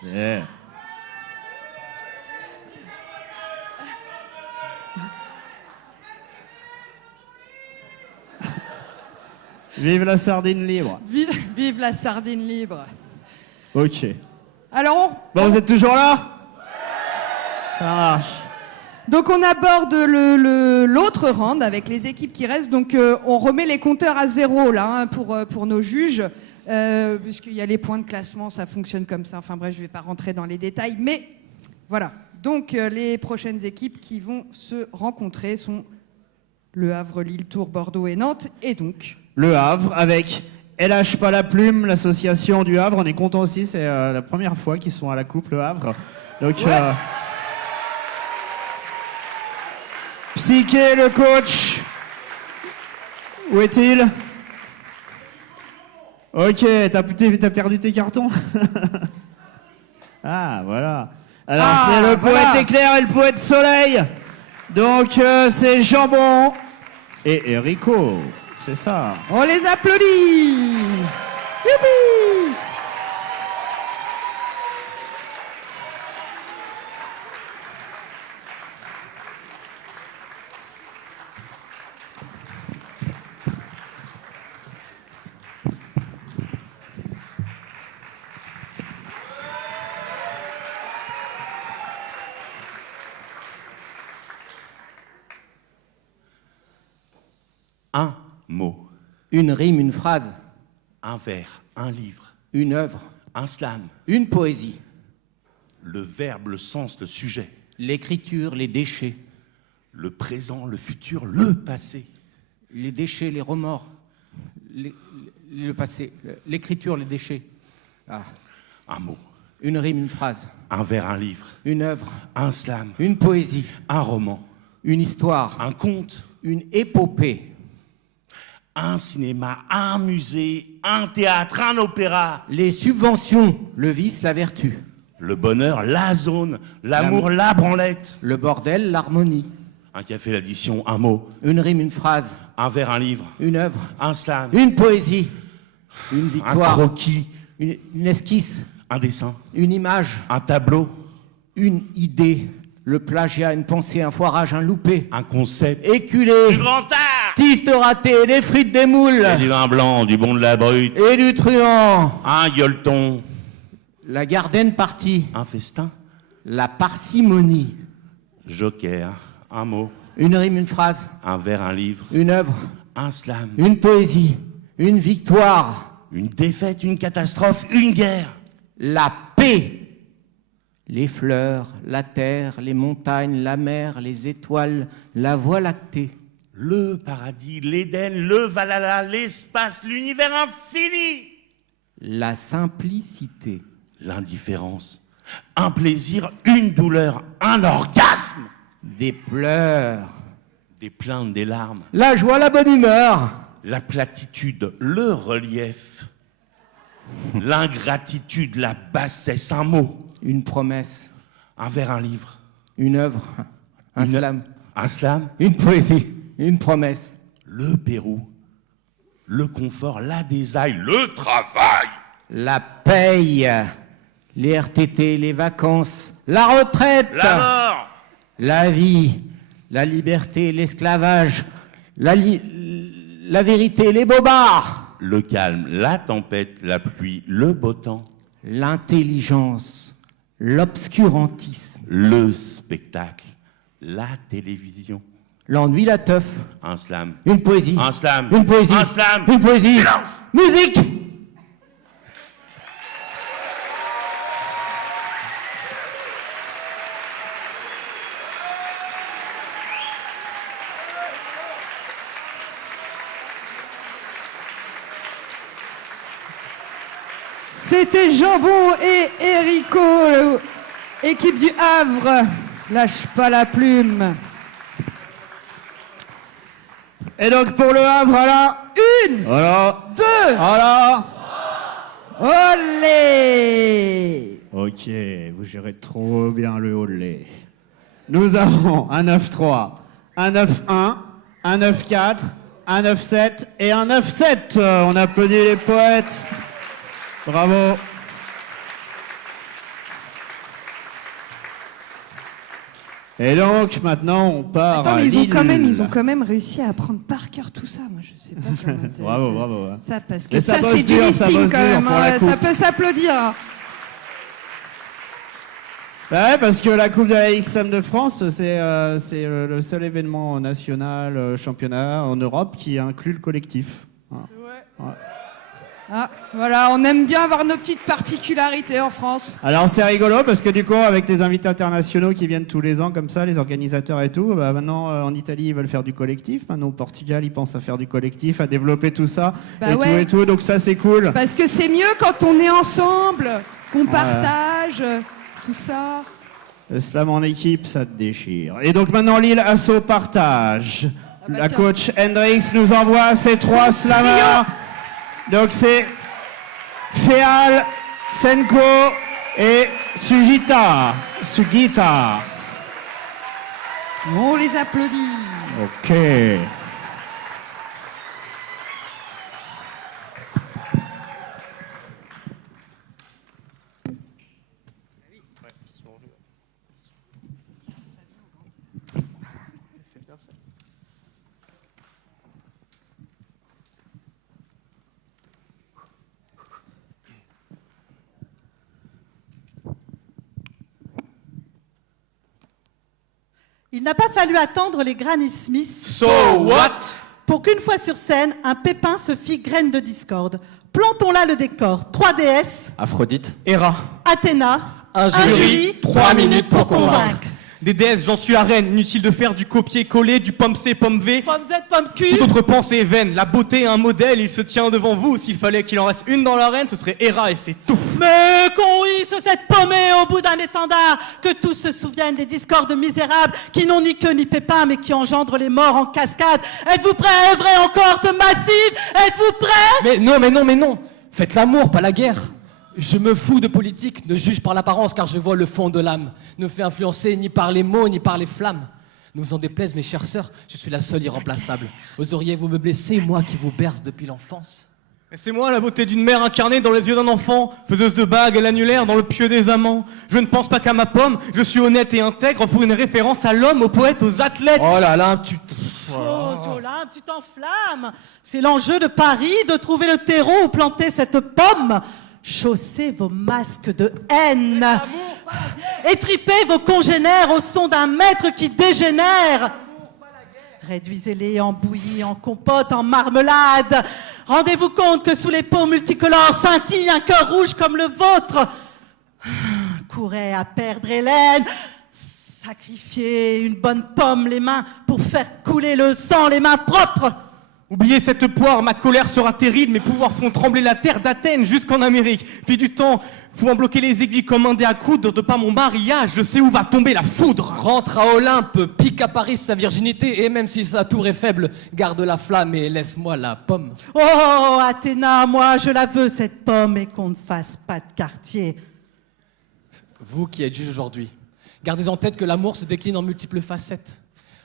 Yeah. Vive la sardine libre. Vive la sardine libre. Ok. Alors, Bon, vous êtes toujours là? Ça marche. donc on aborde l'autre round avec les équipes qui restent. Donc on remet les compteurs à 0 là hein, pour nos juges. Puisqu'il y a les points de classement, ça fonctionne comme ça. Enfin bref, je ne vais pas rentrer dans les détails. Mais voilà. Donc les prochaines équipes qui vont se rencontrer sont Le Havre, Lille, Tours, Bordeaux et Nantes. Et donc... Le Havre avec Elle lâche pas la plume, l'association du Havre. On est content aussi, c'est la première fois qu'ils sont à la coupe, Le Havre. Donc, ouais. Psyché, le coach. Où est-il? Ok, t'as perdu tes cartons. Ah, voilà. Alors, c'est le poète éclair et le poète soleil. Donc, c'est Jambon et Erico. C'est ça. On les applaudit. Youpi. Un mot. Une rime, une phrase. Un vers, un livre. Une œuvre. Un slam. Une poésie. Le verbe, le sens, le sujet. L'écriture, les déchets. Le présent, le futur, le passé. Les déchets, les remords. Le passé. L'écriture, les déchets. Ah. Un mot. Une rime, une phrase. Un vers, un livre. Une œuvre. Un slam. Une poésie. Un roman. Une histoire. Un conte. Une épopée. Un cinéma, un musée, un théâtre, un opéra. Les subventions, le vice, la vertu. Le bonheur, la zone. L'amour, la branlette. Le bordel, l'harmonie. Un café, l'addition, un mot. Une rime, une phrase. Un vers, un livre. Une œuvre. Un slam. Une poésie. Une victoire. Un croquis. Une esquisse. Un dessin. Une image. Un tableau. Une idée. Le plagiat, une pensée, un foirage, un loupé. Un concept. Éculé. Du grand art. Tiste raté, des frites, des moules. Du vin blanc, du bon de la brute. Et du truand. Un gueuleton. La garden partie. Un festin. La parcimonie. Joker. Un mot. Une rime, une phrase. Un vers, un livre. Une œuvre. Un slam. Une poésie. Une victoire. Une défaite, une catastrophe, une guerre. La paix. Les fleurs, la terre, les montagnes, la mer, les étoiles, la voie lactée. Le paradis, l'Éden, le Valhalla, l'espace, l'univers infini. La simplicité. L'indifférence. Un plaisir, une douleur, un orgasme. Des pleurs. Des plaintes, des larmes. La joie, la bonne humeur. La platitude, le relief. L'ingratitude, la bassesse, un mot. Une promesse. Un vers, un livre. Une œuvre, un slam. Un slam. Une poésie, une promesse. Le Pérou, le confort, la désaille, le travail. La paye, les RTT, les vacances, la retraite. La mort. La vie, la liberté, l'esclavage, la vérité, les bobards. Le calme, la tempête, la pluie, le beau temps. L'intelligence, l'obscurantisme. Le spectacle, la télévision. L'ennui, la teuf. Un slam. Une poésie. Un slam. Une poésie. Un slam. Une poésie. Silence. Musique. C'était Jambon et Erico, équipe du Havre. Lâche pas la plume. Et donc pour le Havre, voilà. Une. Voilà. Deux. Voilà. Olé. Ok, vous gérez trop bien le olé. Nous avons un 9-3, un 9-1, un 9-4, un 9-7 et un 9-7. On applaudit les poètes. Bravo. Et donc maintenant on part. Attends, mais à ils ont Lille. quand même réussi à apprendre par cœur tout ça. Moi, je sais pas comment. Bravo, bravo. Ouais. Ça, parce que Mais ça, bosse c'est du dur, ça listing bosse quand dur même. pour la Hein, coupe. ça peut s'applaudir. Ouais, parce que la Coupe de la XM de France, c'est le seul événement national, championnat en Europe qui inclut le collectif. Voilà. Ouais. Ah, voilà, on aime bien avoir nos petites particularités en France. Alors c'est rigolo parce que du coup avec les invités internationaux qui viennent tous les ans comme ça, les organisateurs et tout, bah maintenant en Italie ils veulent faire du collectif, maintenant au Portugal ils pensent à faire du collectif, à développer tout ça et tout, donc ça c'est cool. Parce que c'est mieux quand on est ensemble, qu'on partage tout ça. Le slam en équipe ça te déchire. Et donc maintenant Lille Asso partage. La coach Hendrix nous envoie ces trois slammers. Donc c'est Féal, Senko et Sugita. On les applaudit. Ok. Il n'a pas fallu attendre les Granny Smith. So what? Pour qu'une fois sur scène, un pépin se fit graine de discorde. Plantons là le décor. 3 déesses, Aphrodite. Héra. Athéna, Un jury, 3 minutes pour convaincre. Des déesses, j'en suis la reine. Inutile de faire du copier-coller, du pomme C, pomme V. Pomme Z, pomme Q. Toute autre pensée est vaine. La beauté est un modèle, il se tient devant vous. S'il fallait qu'il en reste une dans l'arène, ce serait Héra et c'est tout. Mais qu'on hisse cette pommée au bout d'un étendard, que tous se souviennent des discordes misérables qui n'ont ni queue ni pépin mais qui engendrent les morts en cascade. Êtes-vous prêts, vrai encore de massive? Êtes-vous prêts? Mais non. Faites l'amour, pas la guerre. Je me fous de politique, ne juge par l'apparence car je vois le fond de l'âme. Ne fais influencer ni par les mots ni par les flammes. Nous en déplaise mes chères sœurs, je suis la seule irremplaçable. Oseriez-vous me blesser, moi qui vous berce depuis l'enfance? Et c'est moi la beauté d'une mère incarnée dans les yeux d'un enfant, faiseuse de bagues et l'annulaire dans le pieu des amants. Je ne pense pas qu'à ma pomme, je suis honnête et intègre pour une référence à l'homme, aux poètes, aux athlètes. Oh là là, tu... Oh, Jolin, tu t'enflammes. C'est l'enjeu de Paris de trouver le terreau où planter cette pomme. Chaussez vos masques de haine. Étripez vos congénères au son d'un maître qui dégénère. Réduisez-les en bouillie, en compote, en marmelade. Rendez-vous compte que sous les peaux multicolores scintille un cœur rouge comme le vôtre. Courez à perdre hélène. Sacrifiez une bonne pomme, les mains, pour faire couler le sang, les mains propres. Oubliez cette poire, ma colère sera terrible, mes pouvoirs font trembler la terre d'Athènes jusqu'en Amérique. Puis du temps, pouvant bloquer les aiguilles comme un dé à coudre, de par mon mariage, je sais où va tomber la foudre. Rentre à Olympe, pique à Paris sa virginité, et même si sa tour est faible, garde la flamme et laisse-moi la pomme. Oh, Athéna, moi, je la veux, cette pomme, et qu'on ne fasse pas de quartier. Vous qui êtes juge aujourd'hui, Gardez en tête que l'amour se décline en multiples facettes.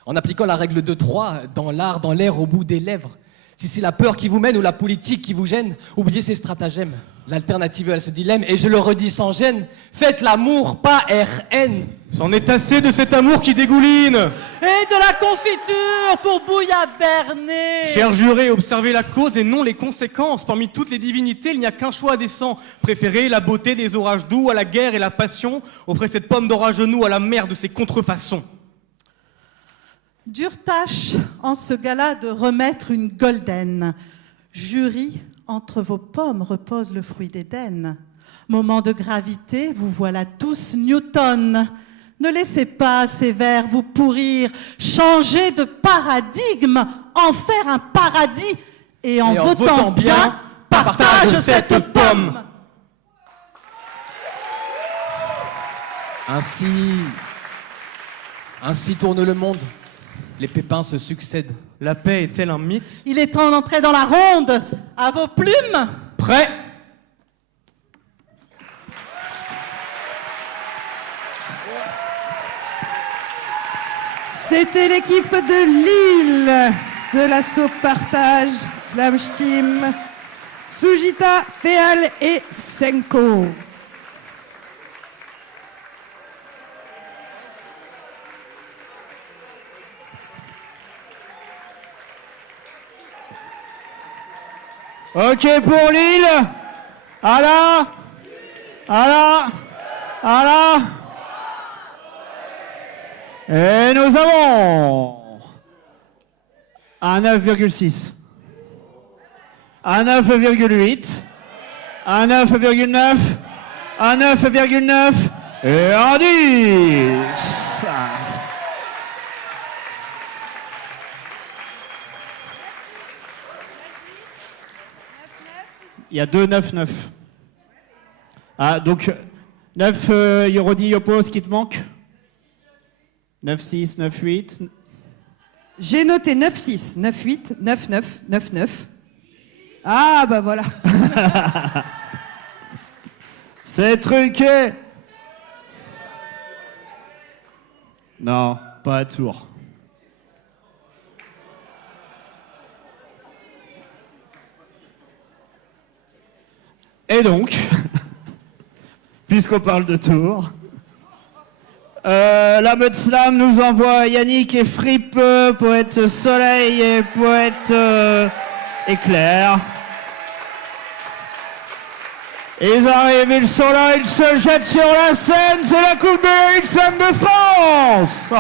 En appliquant la règle de 3, dans l'art, dans l'air, au bout des lèvres. Si c'est la peur qui vous mène ou la politique qui vous gêne, oubliez ces stratagèmes. L'alternative à ce dilemme, et je le redis sans gêne, faites l'amour, pas RN. C'en est assez de cet amour qui dégouline. Et de la confiture pour bouillaberner. Chers jurés, observez la cause et non les conséquences. Parmi toutes les divinités, il n'y a qu'un choix décent. Préférez la beauté des orages doux à la guerre et la passion. Offrez cette pomme d'or à genoux à la mère de ses contrefaçons. Dure tâche en ce gala de remettre une golden. Jury, entre vos pommes repose le fruit d'Éden. Moment de gravité, vous voilà tous Newton. Ne laissez pas ces vers vous pourrir. Changez de paradigme, en faire un paradis. Et en votant bien, partage cette pomme. Ainsi tourne le monde. Les pépins se succèdent. La paix est-elle un mythe? Il est temps d'entrer dans la ronde. À vos plumes. Prêt? C'était l'équipe de Lille de l'assaut Partage, Slam Team, Sujita, Féal et Senko. Ok pour Lille. Allah. Et nous avons un 9,6, un 9,8, un 9,9, un 9,9 et un 10. Il y a 2 9-9. Ah, donc 9 Yorodi Yopo, ce qui te manque? 9-6, 9-8. J'ai noté 9-6, 9-8, 9-9, 9-9. Ah, bah voilà. C'est truqué. Non, pas à tour. Et donc, puisqu'on parle de tour, la meute slam nous envoie Yannick et Frippe, poète soleil et poète éclair. Ils arrivent, ils sont là, ils se jettent sur la scène, c'est la Coupe de l'XM de France.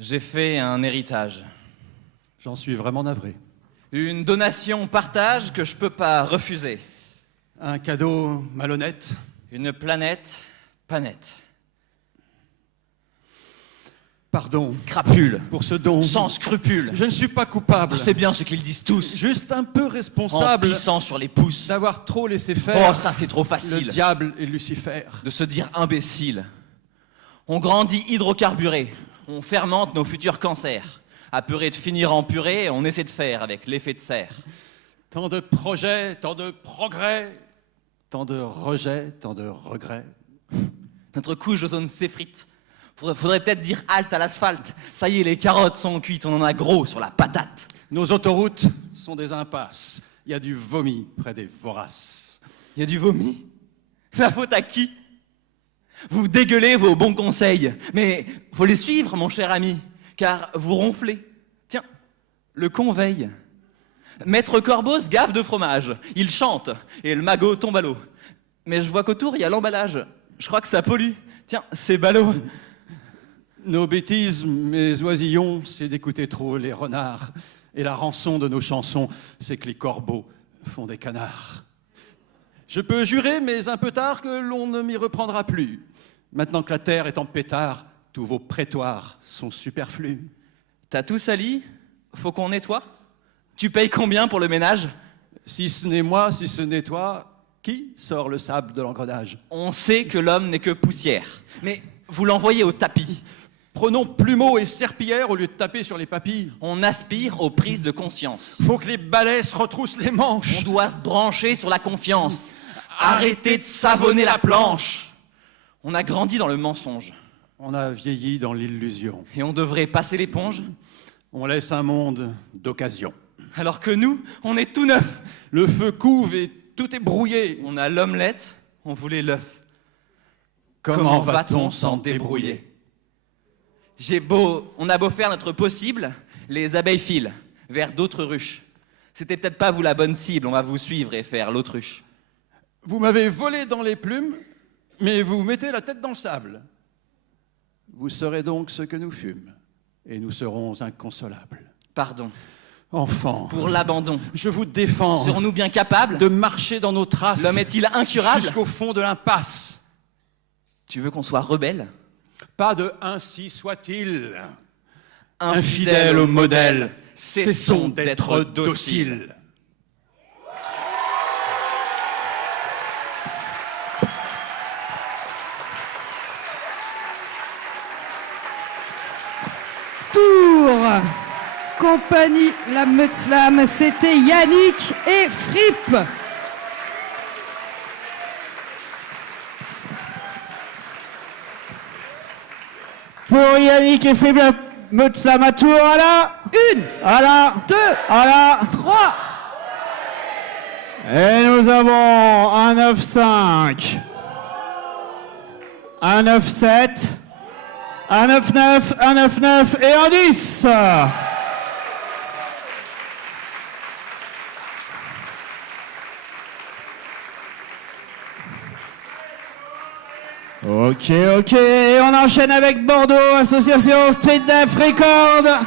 J'ai fait un héritage. J'en suis vraiment navré. Une donation partage que je peux pas refuser. Un cadeau malhonnête. Une planète pas nette. Pardon. Crapule. Pour ce don. Sans scrupule. Je ne suis pas coupable. Je sais bien ce qu'ils disent tous. Juste un peu responsable. En pissant sur les pouces. D'avoir trop laissé faire. Oh, ça c'est trop facile. Le diable et Lucifer. De se dire imbécile. On grandit hydrocarburé. On fermente nos futurs cancers. Apeuré de finir en purée, on essaie de faire avec l'effet de serre. Tant de projets, tant de progrès, tant de rejets, tant de regrets. Notre couche d'ozone s'effrite. Faudrait peut-être dire halte à l'asphalte. Ça y est, les carottes sont cuites, on en a gros sur la patate. Nos autoroutes sont des impasses. Il y a du vomi près des voraces. Il y a du vomi? La faute à qui? Vous dégueulez vos bons conseils, mais faut les suivre, mon cher ami, car vous ronflez. Tiens, le con veille. Maître Corbeau se gaffe de fromage. Il chante, et le magot tombe à l'eau. Mais je vois qu'autour, il y a l'emballage. Je crois que ça pollue. Tiens, c'est ballot. Nos bêtises, mes oisillons, c'est d'écouter trop les renards. Et la rançon de nos chansons, c'est que les corbeaux font des canards. Je peux jurer, mais un peu tard, que l'on ne m'y reprendra plus. Maintenant que la terre est en pétard, tous vos prétoires sont superflus. T'as tout sali? Faut qu'on nettoie? Tu payes combien pour le ménage? Si ce n'est moi, si ce n'est toi, Qui sort le sable de l'engrenage? On sait que l'homme n'est que poussière. Mais vous l'envoyez au tapis. Prenons plumeau et serpillière au lieu de taper sur les papilles. On aspire aux prises de conscience. Faut que les balais se retroussent les manches. On doit se brancher sur la confiance. Arrêtez de savonner la planche. On a grandi dans le mensonge. On a vieilli dans l'illusion. Et on devrait passer l'éponge. On laisse un monde d'occasion. Alors que nous, on est tout neuf. Le feu couve et tout est brouillé. On a l'omelette, on voulait l'œuf. Comment va-t-on s'en débrouiller? On a beau faire notre possible, les abeilles filent vers d'autres ruches. C'était peut-être pas vous la bonne cible, on va vous suivre et faire l'autruche. Vous m'avez volé dans les plumes, mais vous mettez la tête dans le sable. Vous serez donc ce que nous fûmes, et nous serons inconsolables. Pardon. Enfants. Pour l'abandon. Je vous défends. Serons-nous bien capables de marcher dans nos traces? L'homme est-il incurable? Jusqu'au fond de l'impasse. Tu veux qu'on soit rebelle? Pas de ainsi soit-il. Infidèle au modèle, cessons d'être dociles. Tour, compagnie La Meute Slam, c'était Yannick et Fripp. Pour Yannick et Fripp, La Meute Slam à tour à la 1, à la 2, à la 3. Et nous avons un 9-5, un 9-7, un 9-9, un 9-9 et un 10. Ok, et on enchaîne avec Bordeaux, association Street Def Record.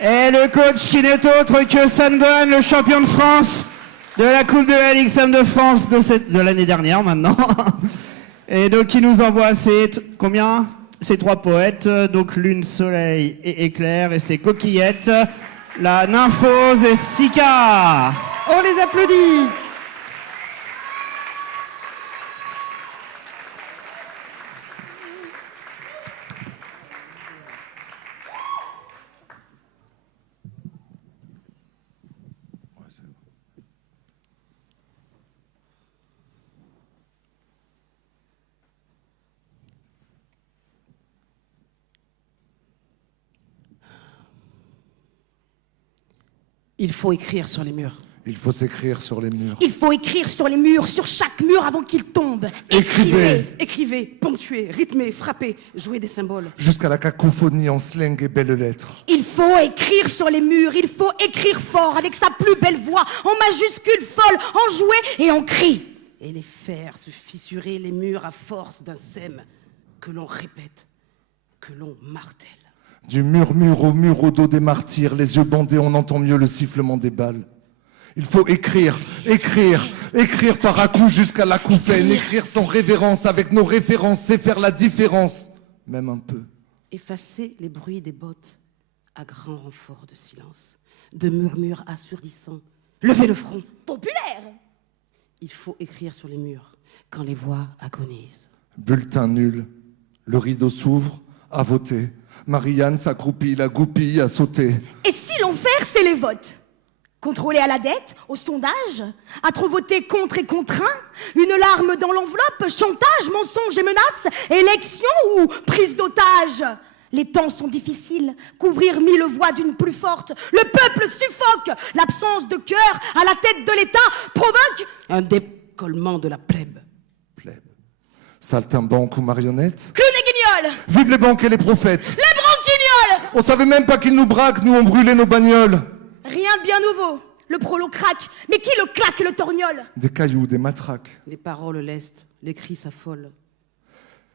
Et le coach qui n'est autre que Sangohan, le champion de France de la Coupe de la Ligue Sam de France de l'année dernière maintenant. Et donc qui nous envoie ces trois poètes, donc Lune, Soleil et Éclair, et ses coquillettes, la Nymphose et Sika. On les applaudit. Il faut écrire sur les murs. Il faut s'écrire sur les murs. Il faut écrire sur les murs, sur chaque mur avant qu'il tombe. Écrivez. Écrivez, ponctuez, rythmez, frappez, jouez des symboles. Jusqu'à la cacophonie en slang et belles lettres. Il faut écrire sur les murs, il faut écrire fort, avec sa plus belle voix, en majuscules folles, en jouet et en cri. Et les faire se fissurer les murs à force d'un sème que l'on répète, que l'on martèle. Du murmure au dos des martyrs, les yeux bandés, on entend mieux le sifflement des balles. Il faut écrire par à-coups jusqu'à l'acouphène, écrire sans révérence, avec nos références, c'est faire la différence, même un peu. Effacer les bruits des bottes à grand renfort de silence, de murmures assourdissants. Levez le front. Populaire. Il faut écrire sur les murs quand les voix agonisent. Bulletin nul, le rideau s'ouvre, à voter. Marianne s'accroupit, la goupille a sauté. Et si l'enfer, c'est les votes? Contrôler à la dette, au sondage, à trop voter contre et contraint, une larme dans l'enveloppe, chantage, mensonge et menaces, élection ou prise d'otage. Les temps sont difficiles, couvrir 1000 voix d'une plus forte, le peuple suffoque, l'absence de cœur à la tête de l'État provoque un décollement de la plèbe. Saltimbanque ou marionnette? Clown et guignol. Vive les banques et les prophètes! Les branquignoles. On savait même pas qu'ils nous braquent, nous on brûlait nos bagnoles. Rien de bien nouveau, le prolo craque, mais qui le claque le torgnole? Des cailloux, des matraques. Les paroles lestes, les cris s'affolent.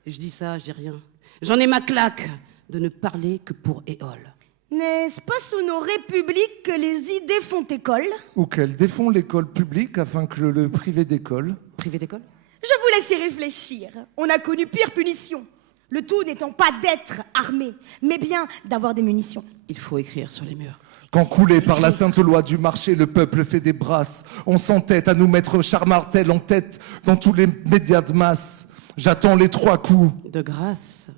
Je dis ça, je dis rien. J'en ai ma claque de ne parler que pour Éole. N'est-ce pas sous nos républiques que les idées font école? Ou qu'elles défont l'école publique afin que le privé décolle. Privé d'école? Je vous laisse y réfléchir. On a connu pire punition. Le tout n'étant pas d'être armé, mais bien d'avoir des munitions. Il faut écrire sur les murs. Quand coulé par la sainte loi du marché, le peuple fait des brasses. On s'entête à nous mettre Charmartel en tête dans tous les médias de masse. J'attends les 3 coups. De grâce,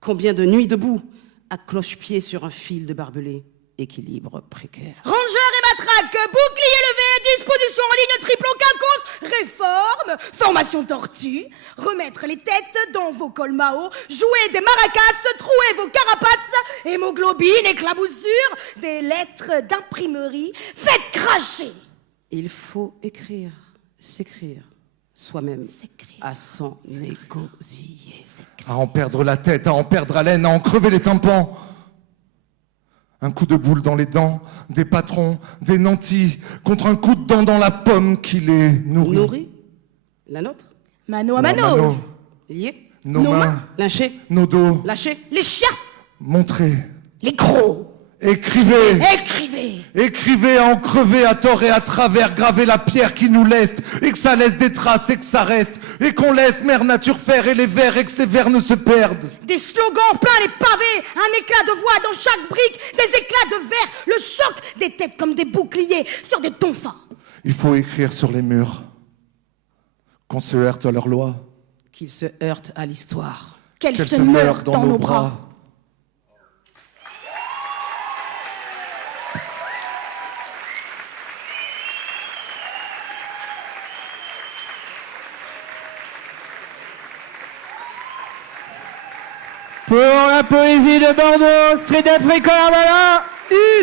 combien de nuits debout à cloche-pied sur un fil de barbelé, équilibre précaire. Rangeur et matraque, bouclier levé, disposition en ligne, triple au quinconce, réforme, formation tortue, remettre les têtes dans vos colmao, jouer des maracas, trouer vos carapaces, hémoglobine, éclaboussure, des lettres d'imprimerie, faites cracher. Il faut écrire, s'écrire, soi-même, à s'en négocier. À en perdre la tête, à en perdre haleine, à en crever les tympans. Un coup de boule dans les dents, des patrons, des nantis, contre un coup de dent dans la pomme qui les nourrit. Nourrit. La nôtre. Mano à mano. Lié. Nos mains. Lynchés. Nos dos. Lâchés. Les chiens. Montrez. Les crocs. Écrivez. Écrivez. Écrivez à en crever à tort et à travers, gravez la pierre qui nous leste, et que ça laisse des traces et que ça reste, et qu'on laisse mère nature faire et les vers et que ces vers ne se perdent. Des slogans plein les pavés, un éclat de voix dans chaque brique, des éclats de verre, le choc des têtes comme des boucliers sur des tons fins. Il faut écrire sur les murs qu'on se heurte à leurs lois, Qu'ils se heurtent à l'histoire, qu'elles se meurent dans nos bras. Pour la poésie de Bordeaux, Street Africa, alors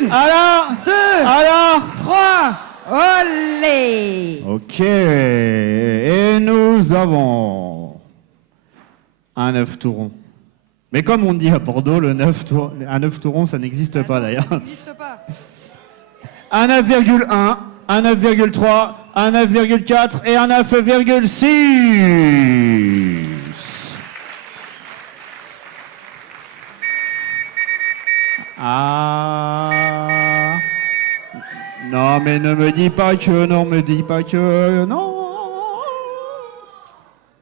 1, alors 2, alors 3, olé. Ok, et nous avons un 9 tourons. Mais comme on dit à Bordeaux, un 9 tourons, ça n'existe pas d'ailleurs. Ça n'existe pas. Un 9,1, un 9,3, un 9,4 et un 9,6. Ah. Non, mais ne me dis pas que, non, me dis pas que, non.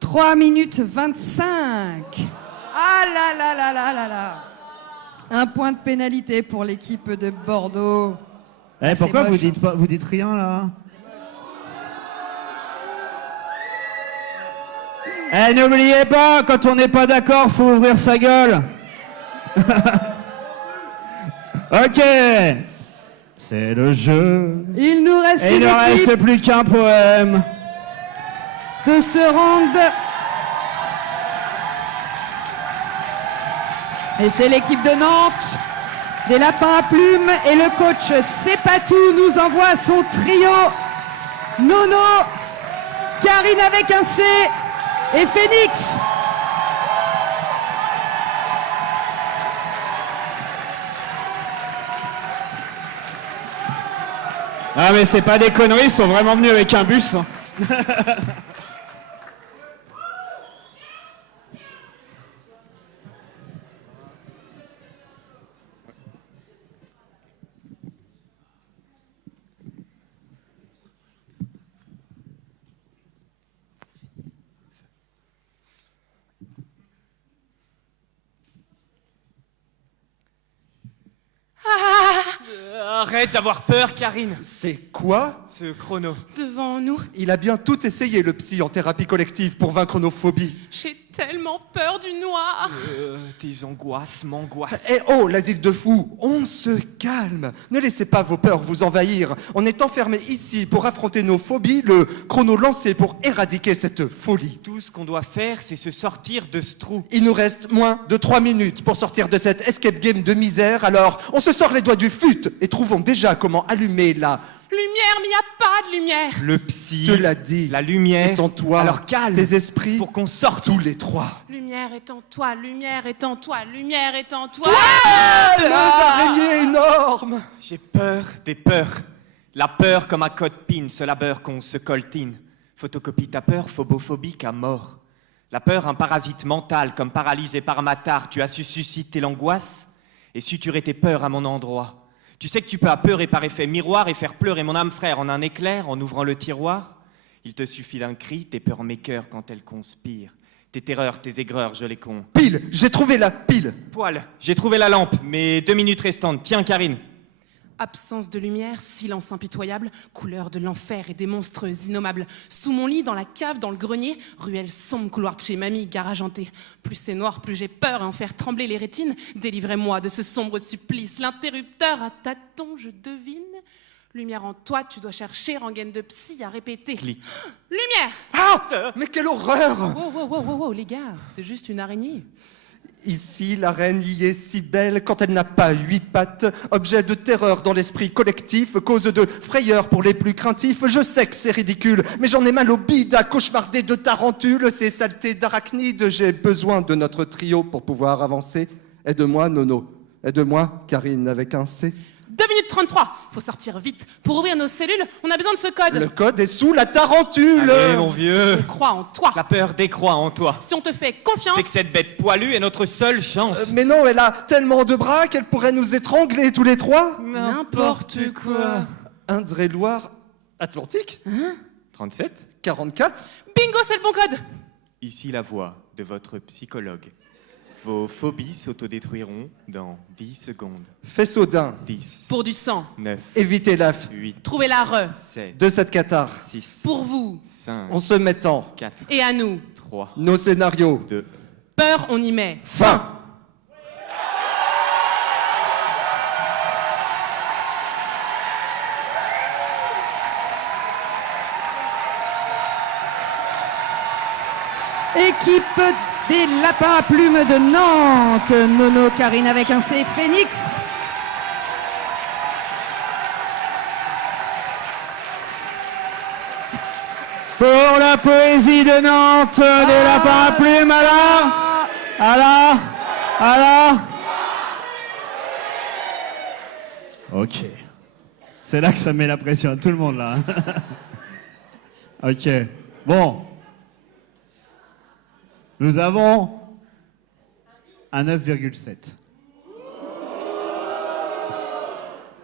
3 minutes 25. Ah là là là là là là. Un point de pénalité pour l'équipe de Bordeaux. Eh, pourquoi vous dites rien là? Eh, n'oubliez pas, quand on n'est pas d'accord, faut ouvrir sa gueule. Ok, c'est le jeu. Il nous reste Et il une ne reste équipe plus qu'un poème. de se rendre. Et c'est l'équipe de Nantes, des lapins à plumes, et le coach Sepatou nous envoie son trio. Nono, Karine avec un C et Phoenix. Ah mais c'est pas des conneries, ils sont vraiment venus avec un bus. Arrête d'avoir peur, Karine. C'est quoi? Ce chrono. Devant nous, Il a bien tout essayé, le psy, en thérapie collective pour vaincre nos phobies. j'ai tellement peur du noir. Tes angoisses m'angoissent. Eh oh, l'asile de fous, on se calme. Ne laissez pas vos peurs vous envahir. On est enfermés ici pour affronter nos phobies, le chrono lancé pour éradiquer cette folie. Tout ce qu'on doit faire, c'est se sortir de ce trou. Il nous reste moins de 3 minutes pour sortir de cette escape game de misère, alors on se sort les doigts du fut et trouvons déjà comment allumer la... Lumière, mais il n'y a pas de lumière. Le psy te l'a dit. La lumière est en toi. Alors calme. Tes esprits. Pour qu'on sorte. Tous les trois. Lumière est en toi, lumière est en toi, lumière est en toi. L'araignée énorme. J'ai peur des peurs. La peur comme un code PIN, ce labeur qu'on se coltine. Photocopie ta peur, phobophobique à mort. La peur, un parasite mental, comme paralysé par ma tare. Tu as su susciter l'angoisse et suturer tes peurs à mon endroit. Tu sais que tu peux apeurer par effet miroir et faire pleurer mon âme frère en un éclair en ouvrant le tiroir. Il te suffit d'un cri, tes peurs m'écœurent quand elles conspirent. Tes terreurs, tes aigreurs, je les compte. Pile, j'ai trouvé la pile. Poil, j'ai trouvé la lampe, mais 2 minutes restantes. Tiens, Karine. Absence de lumière, silence impitoyable, couleur de l'enfer et des monstres innommables. Sous mon lit, dans la cave, dans le grenier, ruelle sombre, couloir de chez mamie, garage hanté. Plus c'est noir, plus j'ai peur et en faire trembler les rétines. Délivrez-moi de ce sombre supplice. L'interrupteur à tâtons, je devine. Lumière en toi, tu dois chercher, rengaine de psy à répéter. Clic. Lumière! Ah! Mais quelle horreur! Wow, les gars, c'est juste une araignée. Ici, la reine y est si belle quand elle n'a pas 8 pattes, objet de terreur dans l'esprit collectif, cause de frayeur pour les plus craintifs. Je sais que c'est ridicule, mais j'en ai mal au bide à cauchemarder de tarentules, ces saletés d'arachnides. J'ai besoin de notre trio pour pouvoir avancer. Aide-moi, Nono. Aide-moi, Karine, avec un C. 2 minutes 33, faut sortir vite. Pour ouvrir nos cellules, on a besoin de ce code. Le code est sous la tarentule. Allez, mon vieux. On croit en toi. La peur décroît en toi. Si on te fait confiance... C'est que cette bête poilue est notre seule chance. Mais non, elle a tellement de bras qu'elle pourrait nous étrangler tous les trois. N'importe quoi. Indre-et-Loire Atlantique. 37. 44. Bingo, c'est le bon code. Ici la voix de votre psychologue. Vos phobies s'autodétruiront dans 10 secondes. Faisceau d'un. 10. Pour du sang. 9. Évitez l'AF. 8. Trouvez la re. 7. De cette cathare. 6. Pour vous. 5. En se mettant. 4. Et à nous. 3. Nos scénarios. 2. Peur, on y met. Fin. Équipe des lapins à plumes de Nantes. Nono, Karine avec un C, Phoenix. Pour la poésie de Nantes, des lapins à plumes, alors. Ok. C'est là que ça met la pression à tout le monde, là. Ok. Bon. Nous avons un 9,7.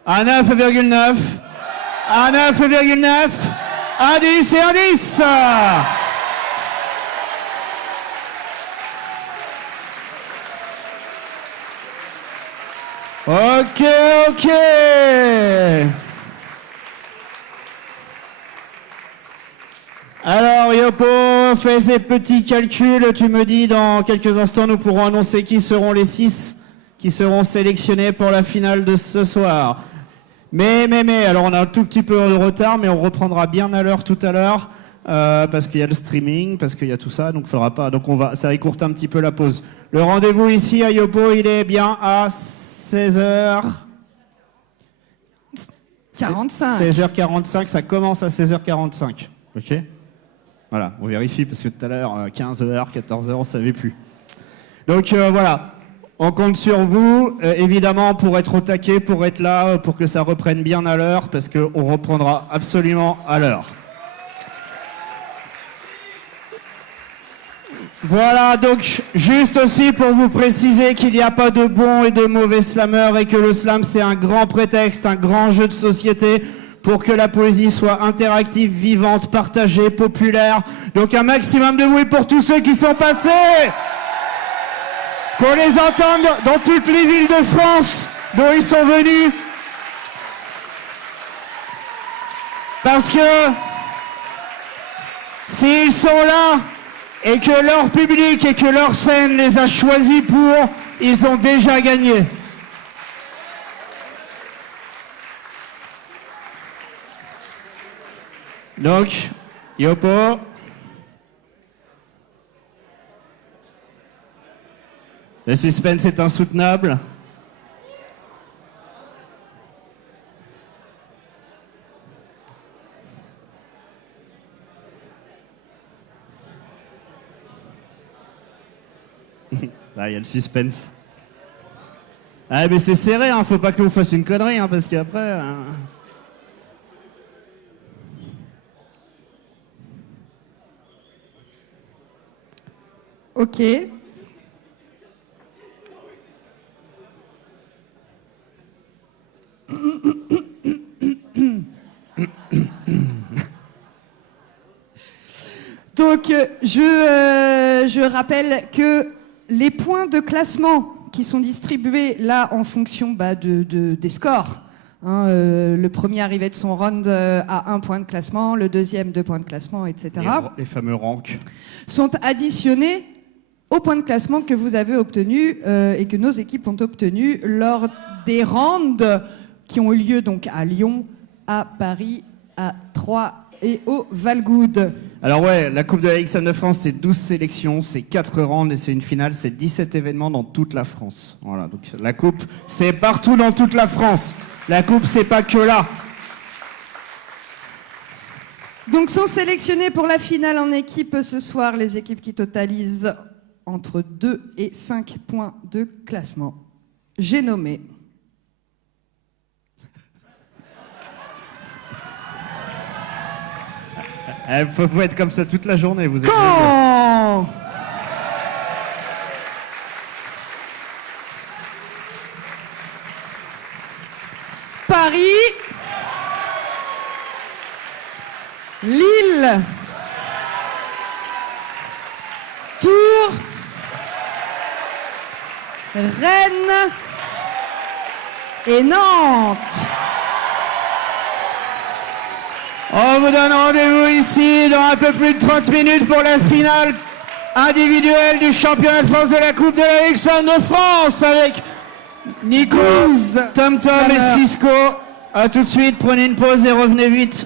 Un 9,9. Un 9,9. Un 10 et un 10. Ok. Alors Yopo, fais ces petits calculs, tu me dis dans quelques instants nous pourrons annoncer qui seront les 6 qui seront sélectionnés pour la finale de ce soir. Mais, alors on a un tout petit peu de retard, mais on reprendra bien à l'heure tout à l'heure, parce qu'il y a le streaming, parce qu'il y a tout ça, donc il faudra pas, ça écourte un petit peu la pause. Le rendez-vous ici à Yopo, il est bien à 16h... 45. 16h45, ça commence à 16h45, ok ? Voilà, on vérifie parce que tout à l'heure, 15h, 14h, on ne savait plus. Donc voilà, on compte sur vous, évidemment, pour être au taquet, pour être là, pour que ça reprenne bien à l'heure, parce qu'on reprendra absolument à l'heure. Voilà, donc juste aussi pour vous préciser qu'il n'y a pas de bons et de mauvais slameurs et que le slam, c'est un grand prétexte, un grand jeu de société pour que la poésie soit interactive, vivante, partagée, populaire. Donc un maximum de bruit pour tous ceux qui sont passés, qu'on les entende dans toutes les villes de France dont ils sont venus. Parce que s'ils sont là et que leur public et que leur scène les a choisis pour, ils ont déjà gagné. Donc, Yopo. Le suspense est insoutenable. Là, il y a le suspense. Ah, mais c'est serré, hein. Faut pas que l'on fasse une connerie, hein, parce qu'après... Ok. Donc, je rappelle que les points de classement qui sont distribués là en fonction des scores, Le premier arrivait de son round à 1 point de classement, le deuxième 2 points de classement, etc. Les fameux ranks. Sont additionnés aux points de classement que vous avez obtenus et que nos équipes ont obtenus lors des rounds qui ont eu lieu donc à Lyon, à Paris, à Troyes et au Valgoud. Alors ouais, la Coupe de la Ligue Slam de France, c'est 12 sélections, c'est 4 rounds et c'est une finale, c'est 17 événements dans toute la France. Voilà, donc la Coupe, c'est partout dans toute la France. La Coupe, c'est pas que là. Donc sont sélectionnés pour la finale en équipe ce soir les équipes qui totalisent entre 2 et 5 points de classement. J'ai nommé faut être comme ça toute la journée, vous êtes... Caen, Paris, Lille, Tours, Rennes et Nantes. On vous donne rendez-vous ici dans un peu plus de 30 minutes pour la finale individuelle du championnat de France de la Coupe de la Ligue Slam de France avec Nico, Tom Tom et Cisco. A tout de suite, prenez une pause et revenez vite.